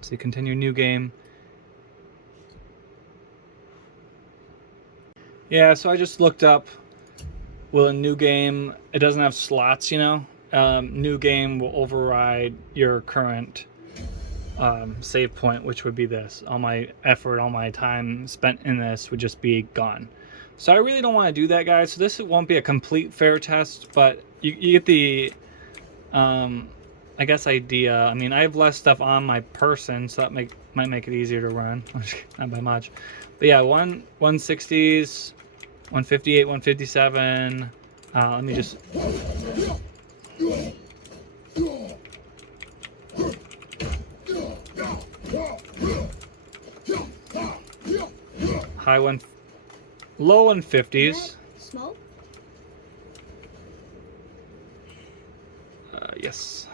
So you continue new game. Yeah, so I just looked up, will a new game, it doesn't have slots, you know? New game will override your current save point, which would be this. All my effort, all my time spent in this would just be gone. So I really don't want to do that, guys. So this won't be a complete fair test, but you get the, I guess, idea. I mean, I have less stuff on my person, so that might make it easier to run. Not by much. But yeah, 160s, 158, 157. Let me just... Low 150s. Smoke? Yes.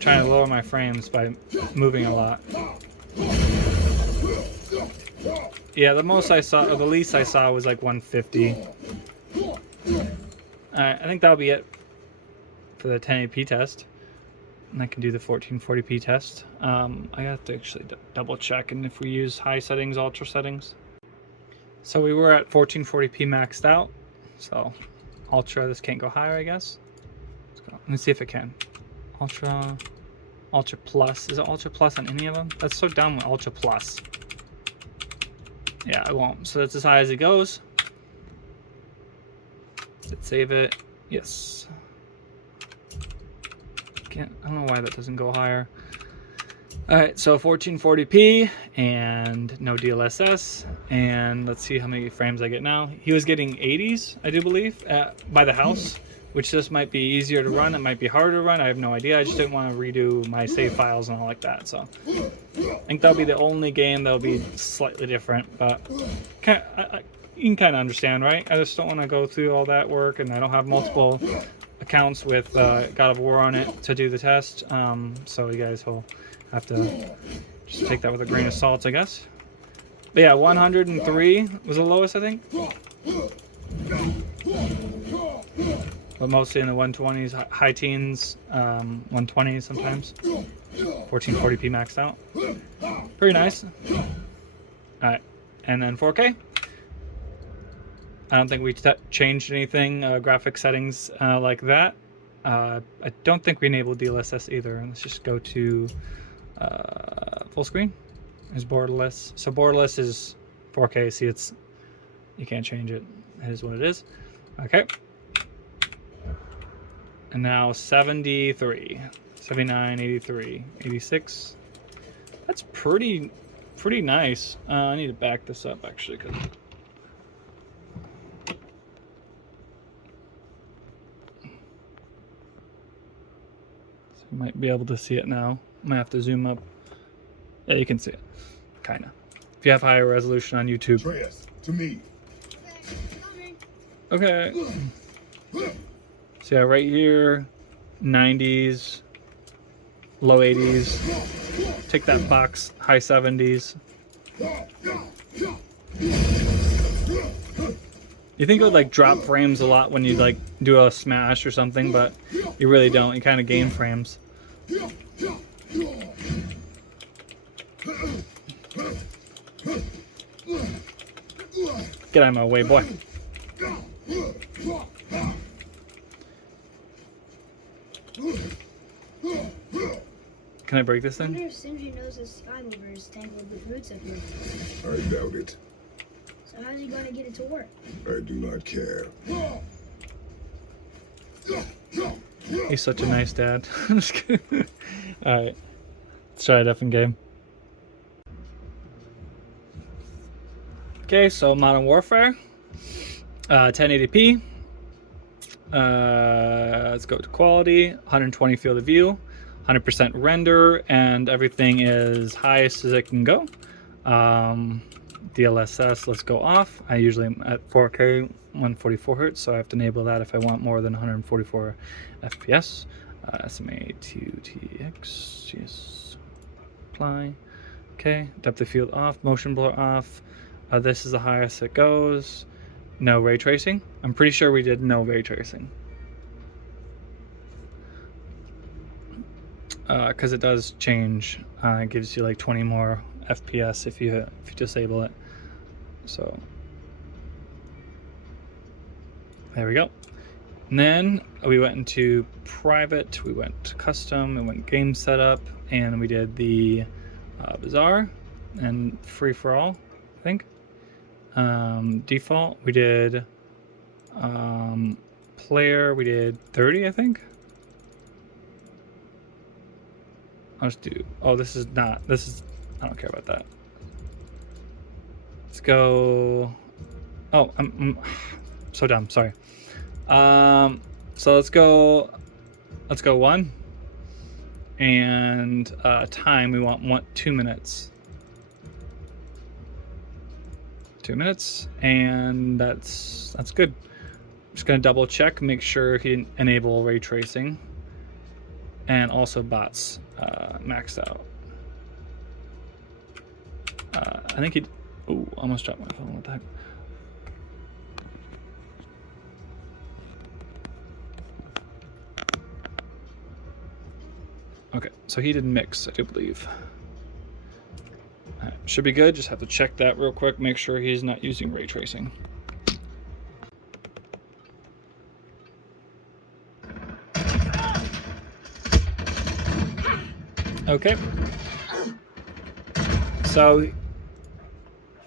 Trying to lower my frames by moving a lot. Yeah, the most I saw, or the least I saw, was like 150. Alright, I think that'll be it for the 1080p test. And I can do the 1440p test. I have to actually double check, and if we use high settings, ultra settings. So we were at 1440p maxed out. So ultra, this can't go higher, I guess. Let's go. Let me see if it can. Ultra plus. Is it ultra plus on any of them? That's so dumb with ultra plus. Yeah, it won't. So that's as high as it goes. Let's save it. Yes. I don't know why that doesn't go higher. Alright, so 1440p and no DLSS, and let's see how many frames I get now. He was getting 80s, I do believe, by the house, which this might be easier to run. It might be harder to run. I have no idea. I just didn't want to redo my save files and all like that. So I think that'll be the only game that'll be slightly different, but you can kind of understand, right? I just don't want to go through all that work, and I don't have multiple accounts with God of War on it to do the test. So you guys will have to just take that with a grain of salt, I guess. But yeah, 103 was the lowest, I think. But mostly in the 120s, high teens, 120s sometimes. 1440p maxed out. Pretty nice. Alright, and then 4K. I don't think we changed anything, graphic settings like that. I don't think we enabled DLSS either. Let's just go to full screen. is borderless. So borderless is 4K. See, it's you can't change it. It is what it is. Okay. And now 73, 79, 83, 86. That's pretty nice. I need to back this up actually, because you might be able to see it now. Might have to zoom up. Yeah, you can see it, kind of. If you have higher resolution on YouTube. Atreus, to me. Okay. So yeah, right here, 90s, low 80s. Take that box, high 70s. You think it would like drop frames a lot when you like do a smash or something, but you really don't. You kind of gain frames. Get out of my way, boy. Can I break this I thing? wonder if Sindri knows the Sky Mover is tangled with roots up here. I doubt it. So how's he going to get it to work? I do not care. He's such a nice dad. I'm just kidding. Alright. Let's try a different game. Okay, so Modern Warfare. 1080p. Let's go to quality. 120 field of view. 100% render, and everything is highest as it can go. DLSS, let's go off. I usually am at 4K, 144 hertz, so I have to enable that if I want more than 144 FPS. SMA 2TX, yes, apply. Okay, depth of field off, motion blur off. This is the highest it goes. No ray tracing. I'm pretty sure we did no ray tracing. Because it does change. It gives you like 20 more FPS if you disable it. So there we go. And then we went into private, we went to custom, we went game setup, and we did the bazaar and free for all, I think. Default, we did player, we did 30, I think. I'll just do, oh, this is, I don't care about that. Let's go, oh, I'm so dumb, sorry. So let's go 1. And time, we want 2 minutes. 2 minutes, and that's good. I'm just gonna double check, make sure he didn't enable ray tracing. And also bots maxed out. I think he. Oh, almost dropped my phone. What the heck? Okay, so he didn't mix, I do believe. Right, should be good. Just have to check that real quick. Make sure he's not using ray tracing. Okay. So,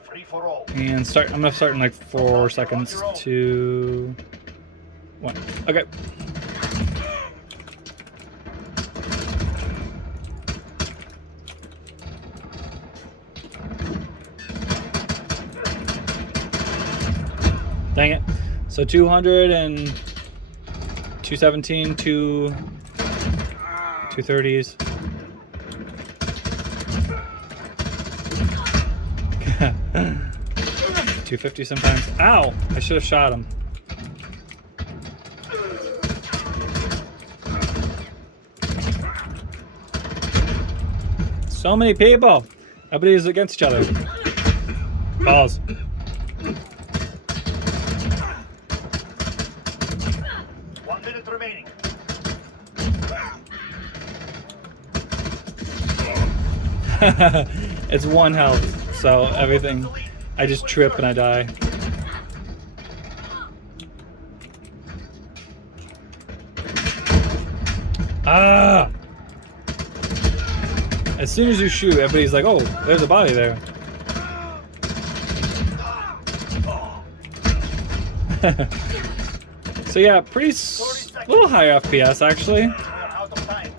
Free for all. and start. I'm gonna start in like 4 seconds. 2, 1. Okay. Dang it. So 200 and 217, 230s. 250 sometimes. Ow! I should have shot him. So many people. Everybody's against each other. Balls. Remaining. It's 1 health, so everything. I just trip and I die. Ah! As soon as you shoot, everybody's like, oh, there's a body there. So yeah, little high FPS actually. We are out of time.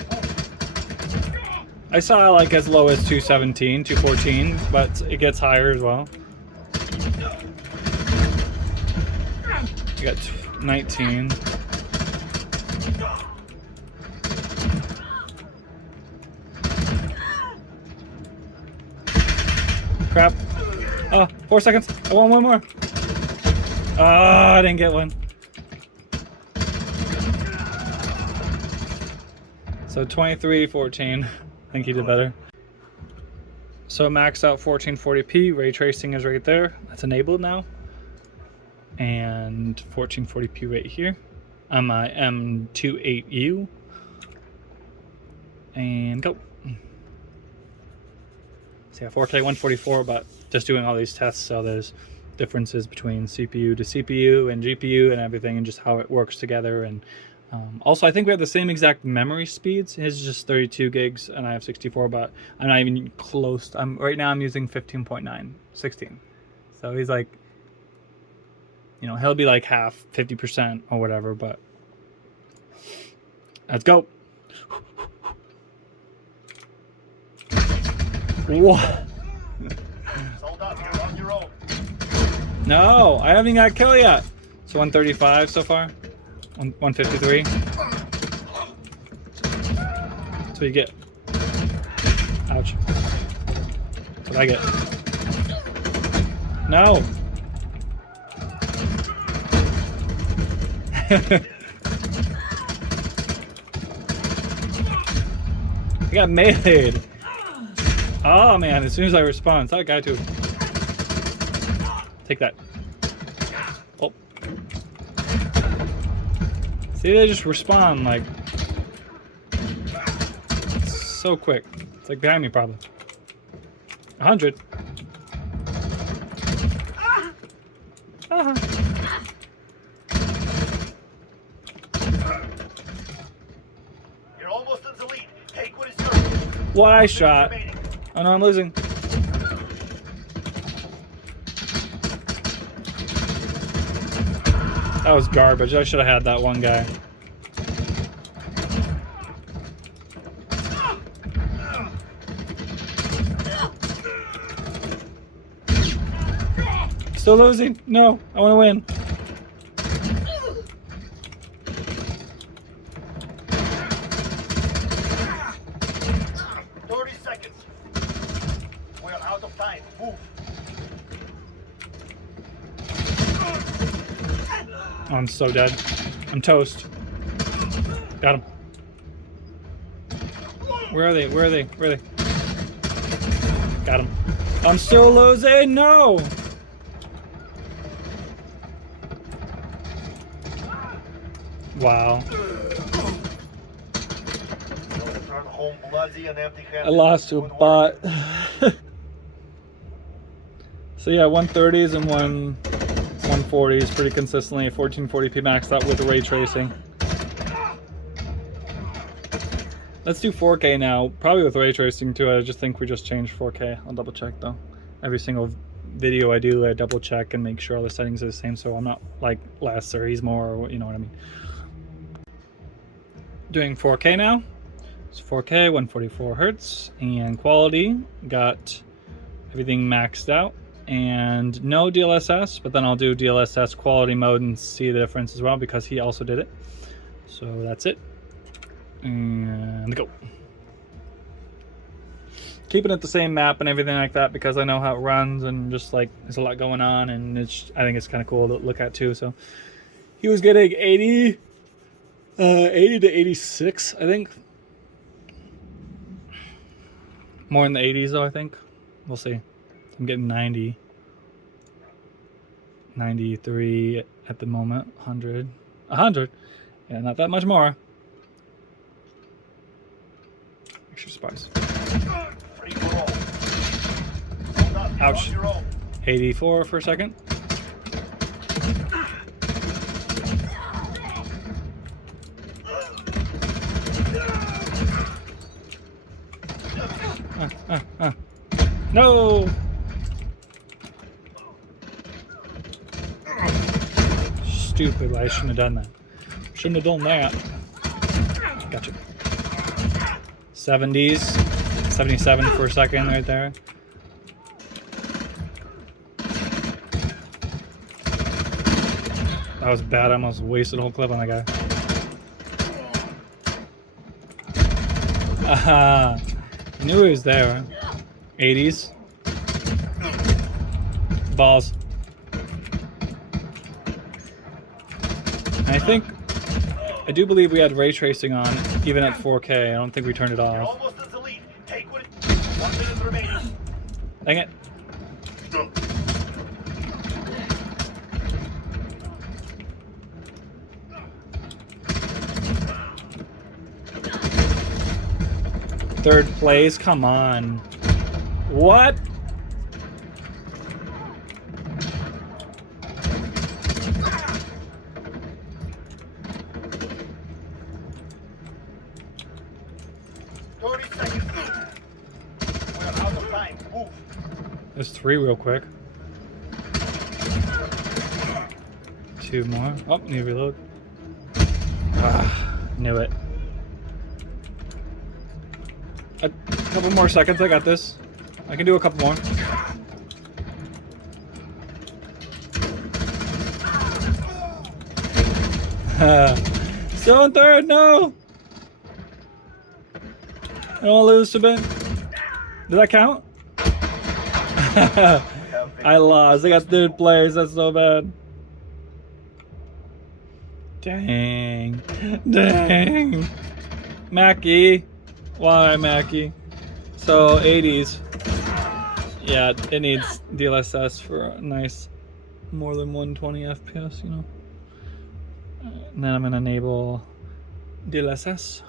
I saw like as low as 217, 214, but it gets higher as well. You got 19. Crap. Oh, 4 seconds. I want one more. Oh, I didn't get one. So 23-14. I think he did better. So maxed out 1440p. Ray tracing is right there. That's enabled now. And 1440p right here on my M28U. And go. So yeah, 4K 144, but just doing all these tests, so there's differences between CPU to CPU and GPU and everything, and just how it works together. And also, I think we have the same exact memory speeds. His is just 32 gigs, and I have 64, but I'm not even close. Right now I'm using 15.9, 16. So he's like, you know, he'll be like half, 50% or whatever, but let's go. What? Sold out. You're on your own. No, I haven't got a kill yet. So 135 so far. 153. That's what you get. Ouch. That's what I get. No. I got meleeed. Oh man, as soon as I respawn, that guy too. Take that. Oh. See, they just respawn like so quick. It's like behind me probably. 100. You're almost in the lead. Take what is yours. What I shot. Remaining. Oh no, I'm losing. That was garbage. I should have had that one guy. Still losing? No, I want to win. Oh, I'm so dead. I'm toast. Got him. Where are they? Where are they? Where are they? Got him. I'm still losing. No. Wow. Return home bloody and empty-handed. I lost to a bot. So yeah, 130s and 140s pretty consistently. 1440p maxed out with ray tracing. Let's do 4K now, probably with ray tracing too. I just think we just changed 4K. I'll double check though. Every single video I do, I double check and make sure all the settings are the same, so I'm not like less or he's more, or you know what I mean. Doing 4K now. It's 4K, 144 hertz, and quality got everything maxed out. And no DLSS, but then I'll do DLSS quality mode and see the difference as well because he also did it. So that's it. And go. Keeping it the same map and everything like that because I know how it runs and just like there's a lot going on, and it's, I think it's kind of cool to look at too. So he was getting 80 to 86, I think. More in the 80s though, I think. We'll see. I'm getting 90, 93 at the moment, 100, 100. Yeah, not that much more. Extra spice. Ouch. 84 for a second. stupid. I shouldn't have done that. Shouldn't have done that. Gotcha. 70s. 77 for a second right there. That was bad. I almost wasted a whole clip on that guy. Aha. I knew he was there. 80s. Balls. And I do believe we had ray tracing on, even at 4K. I don't think we turned it You're off. almost in the lead. Take what it. 1 minute remaining. Dang it. Third place, come on. What? There's 3 real quick. 2 more. Oh, need to reload. Ah, knew it. A couple more seconds, I got this. I can do a couple more. Still in third, no! I don't want to lose to Ben. Did that count? I lost. I got 3rd place. That's so bad. Dang. Dang. Mackie. Why, Mackie? So, 80s. Yeah, it needs DLSS for a nice more than 120 FPS, you know. And then I'm going to enable DLSS.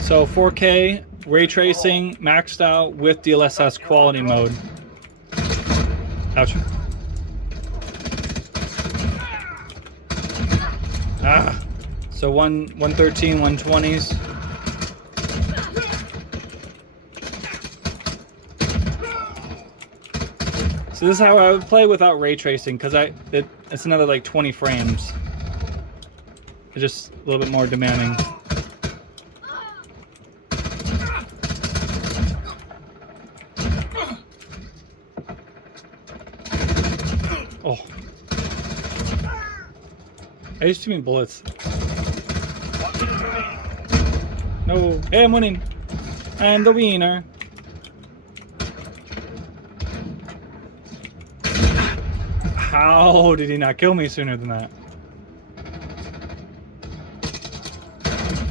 So 4K ray tracing maxed out with DLSS quality mode. Ouch. Ah. So 113, 120s. So this is how I would play without ray tracing, because it's another like 20 frames. It's just a little bit more demanding. Oh. I used too many bullets. No. Hey, I'm winning. I'm the winner. How did he not kill me sooner than that?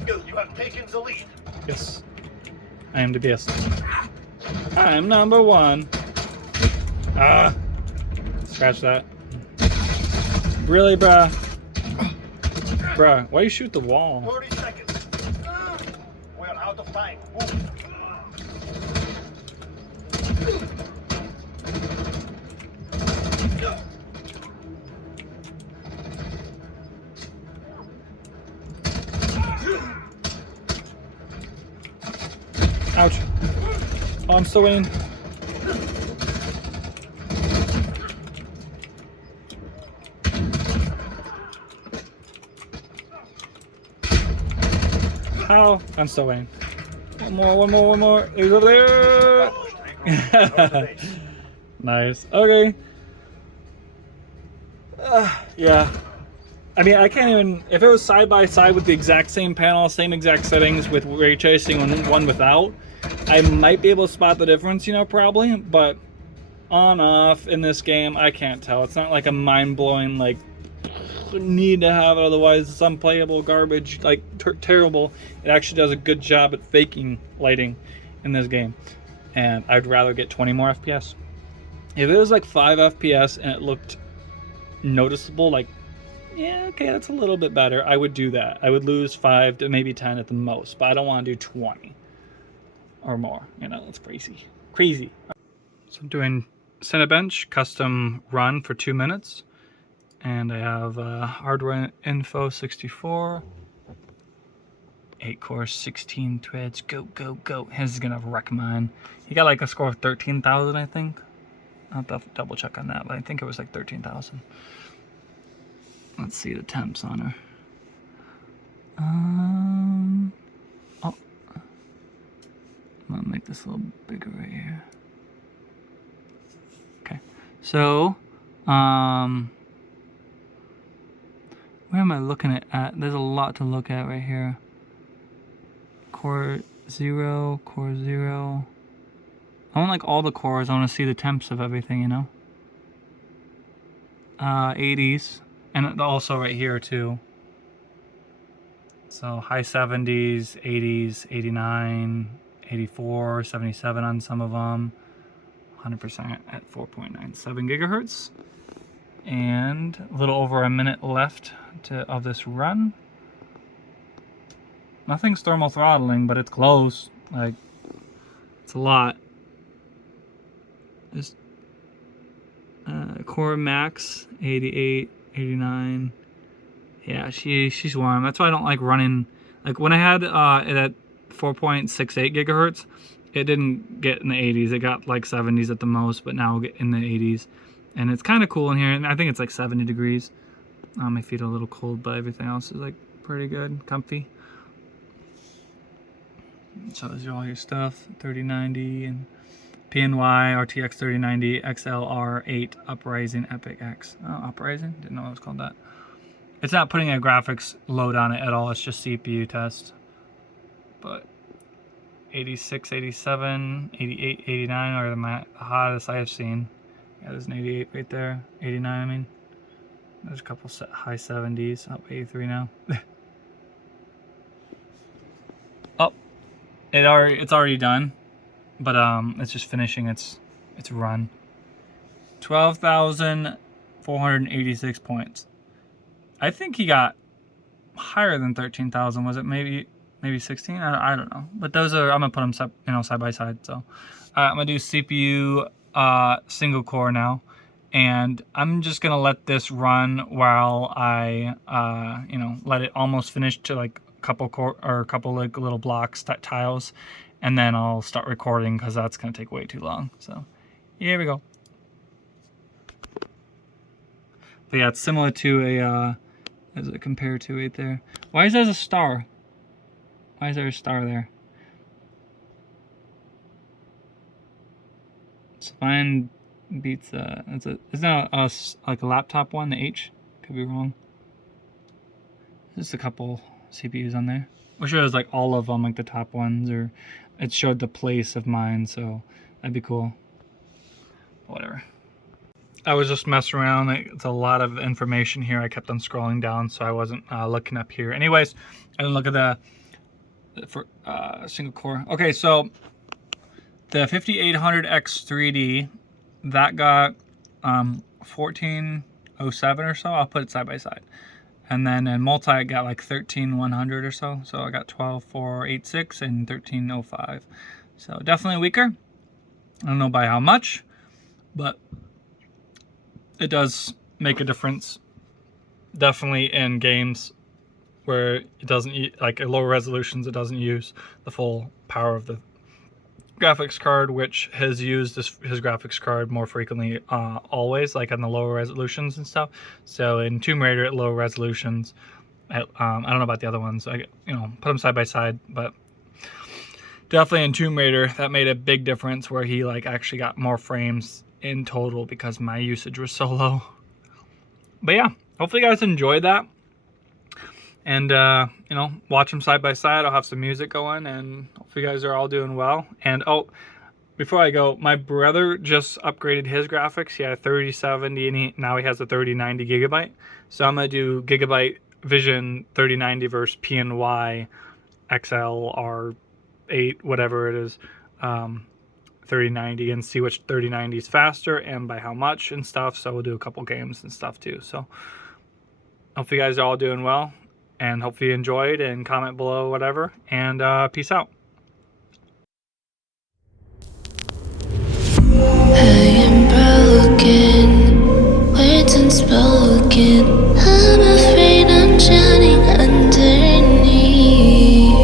You have taken the lead. Yes. I am the best. I'm number 1. Ah. Scratch that. Really, bruh? Bruh, why you shoot the wall? 30 seconds. We're out of time. Move. Ouch. Oh, I'm still winning. How? I'm still winning. One more. He's over there. Nice. Okay. Yeah. I mean, I can't even... If it was side by side with the exact same panel, same exact settings with ray tracing and one without, I might be able to spot the difference, you know, probably. But on, off in this game, I can't tell. It's not like a mind-blowing, like, need to have it, otherwise it's unplayable garbage, like terrible. It actually does a good job at faking lighting in this game. And I'd rather get 20 more FPS. If it was like 5 FPS and it looked noticeable, like, yeah, okay, that's a little bit better, I would do that. I would lose 5 to maybe 10 at the most, but I don't want to do 20 or more. You know, it's crazy. Crazy. So I'm doing Cinebench custom run for 2 minutes. And I have hardware info 64. 8 cores, 16 threads. Go, go, go. His is gonna wreck mine. He got like a score of 13,000, I think. I'll have to double check on that, but I think it was like 13,000. Let's see the temps on her. Oh, I'm gonna make this a little bigger right here. Okay, so, where am I looking at? There's a lot to look at right here. Core 0, core 0. I want like all the cores. I want to see the temps of everything, you know? 80s. And also right here too. So high 70s, 80s, 89, 84, 77 on some of them. 100% at 4.97 gigahertz. And a little over a minute left of this run. Nothing's thermal throttling, but it's close. Like, it's a lot. Just core max 88, 89. Yeah, she's warm. That's why I don't like running. Like when I had it at 4.68 gigahertz, it didn't get in the 80s. It got like 70s at the most, but now we'll get in the 80s. And it's kind of cool in here. And I think it's like 70 degrees. My feet are a little cold, but everything else is like pretty good, comfy. So those are all your stuff. 3090 and PNY, RTX 3090, XLR8, Uprising, Epic X. Oh, Uprising? Didn't know it was called that. It's not putting a graphics load on it at all. It's just CPU test. But 86, 87, 88, 89 are the hottest I have seen. Yeah, there's an 88 right there. 89, I mean. There's a couple high 70s. Up 83 now. Oh, it's already done. But it's just finishing its run. 12,486 points. I think he got higher than 13,000. Was it maybe 16? I don't know. But those are, I'm gonna put them side by side. So I'm gonna do CPU single core now, and I'm just gonna let this run while I let it almost finish to like a couple like little blocks tiles. And then I'll start recording because that's going to take way too long. So here we go. But yeah, it's similar to a, as it compared to right there. Why is there a star? Why is there a star there? Spine beats, isn't that like a laptop one, the H? Could be wrong. Just a couple CPUs on there. Wish it was like all of them, like the top ones, or it showed the place of mine, so that'd be cool. Whatever. I was just messing around. It's a lot of information here. I kept on scrolling down, so I wasn't looking up here. Anyways, I didn't look at the single core. Okay, so the 5800X3D, that got 1407 or so. I'll put it side by side. And then in multi, I got like 13,100 or so. So I got 12,486 and 1305. So definitely weaker. I don't know by how much, but it does make a difference. Definitely in games where it doesn't, like at lower resolutions, it doesn't use the full power of the graphics card, which has used his graphics card more frequently always, like on the lower resolutions and stuff. So in Tomb Raider at low resolutions, I don't know about the other ones, I put them side by side, but definitely in Tomb Raider that made a big difference where he like actually got more frames in total because my usage was so low. But yeah, hopefully you guys enjoyed that. And, watch them side by side. I'll have some music going, and hopefully you guys are all doing well. And, oh, before I go, my brother just upgraded his graphics. He had a 3070, and now he has a 3090 gigabyte. So I'm going to do Gigabyte Vision 3090 versus PNY XLR8, whatever it is, 3090, and see which 3090 is faster and by how much and stuff. So we'll do a couple games and stuff, too. So hopefully you guys are all doing well. And hopefully you enjoyed, and comment below, whatever. And peace out. I am broken, words unspoken. I'm afraid I'm drowning underneath.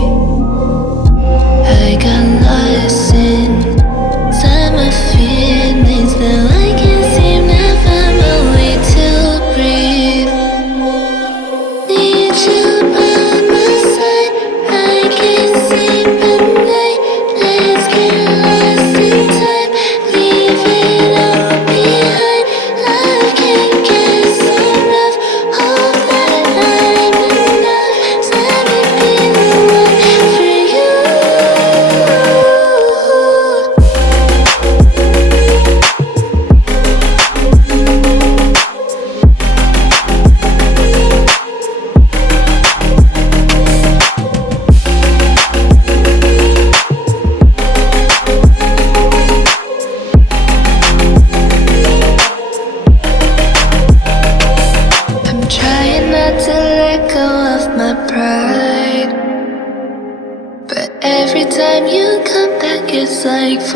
I got lost inside my feelings that I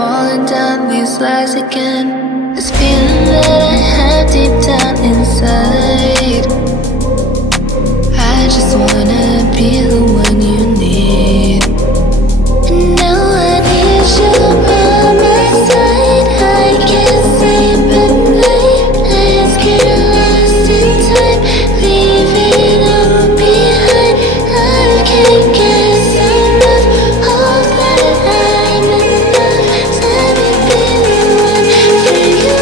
falling down these lies again. This feeling that I have deep down inside. I just wanna be the one you need. And now I need you by my side. I can't sleep at night. Let's get lost in time. Leave it all behind. I can't get enough of that I'm enough. Let me be the one for you.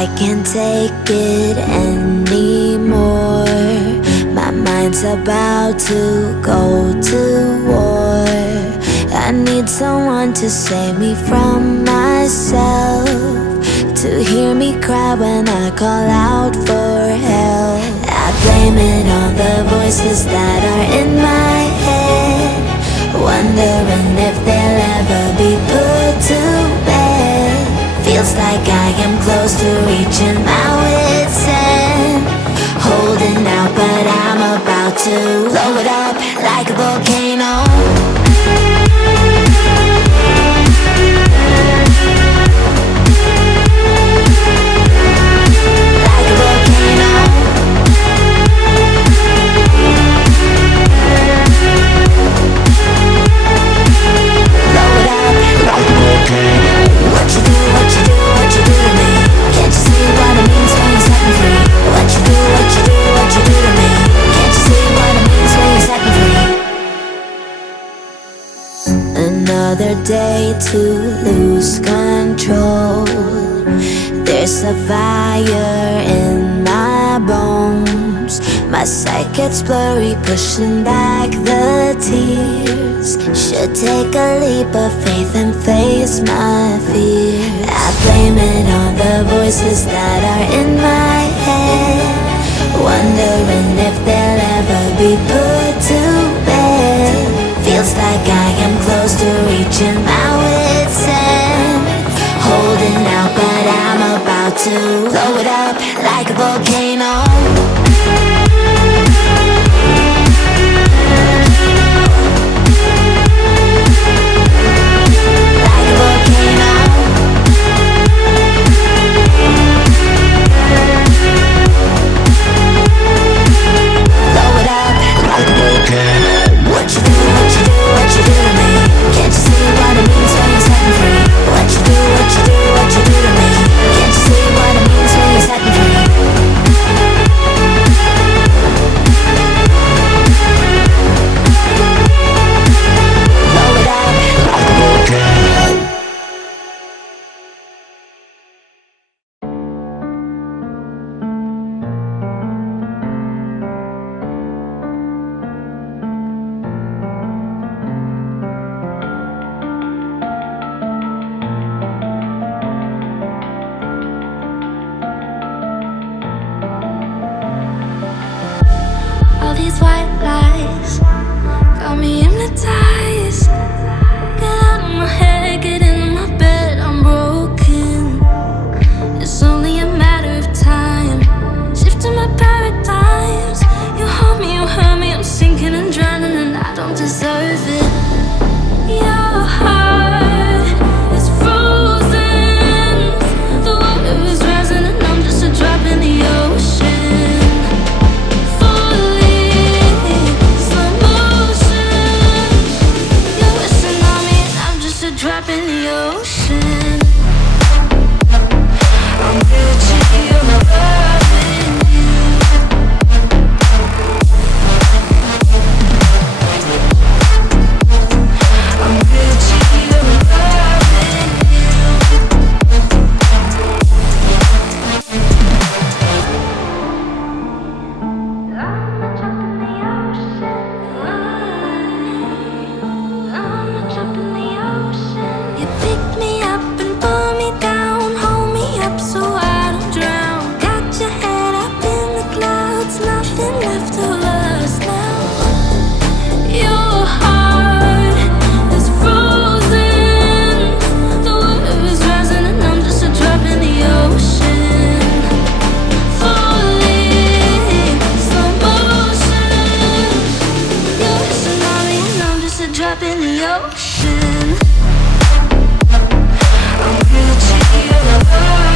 I can't take it anymore. My mind's about to go to war. I need someone to save me from myself, to hear me cry when I call out for help. I blame it on the voices that are in my head, wondering if they'll ever be put to bed. Feels like I am close to reaching my wit's end, holding out but I'm about to blow it up like a volcano. Like a volcano. Blow it up like a volcano. What you do, what you do, what you do to me? Can't you see what it means when you set me free? What you do, what you do, what you do to me? Can't you see what it means when you set me free? Another day to lose control. There's a fire in my bones. My sight gets blurry, pushing back the tears. Should take a leap of faith and face my fear. I blame it on the voices that are in my head, wondering if they'll ever be put to bed. Feels like I am close to reaching my wit's end, holding out but I'm about to blow it up like a volcano. Like a volcano. Blow it up like a volcano. What you do, what you do, what you do to me? Can't you see what it means when you set me free? What you do, what you do, what you do to me? Can't you see what it means when you set me free? Blow it up like a volcano. All these white lies got me hypnotized. Get out of my head, get into my bed, I'm broken. It's only a matter of time, shifting my paradigms. You hold me, you hurt me, I'm sinking and drowning and I don't deserve it. Your heart is frozen, the water is rising and I'm just a drop in the the ocean. I'm guilty of love.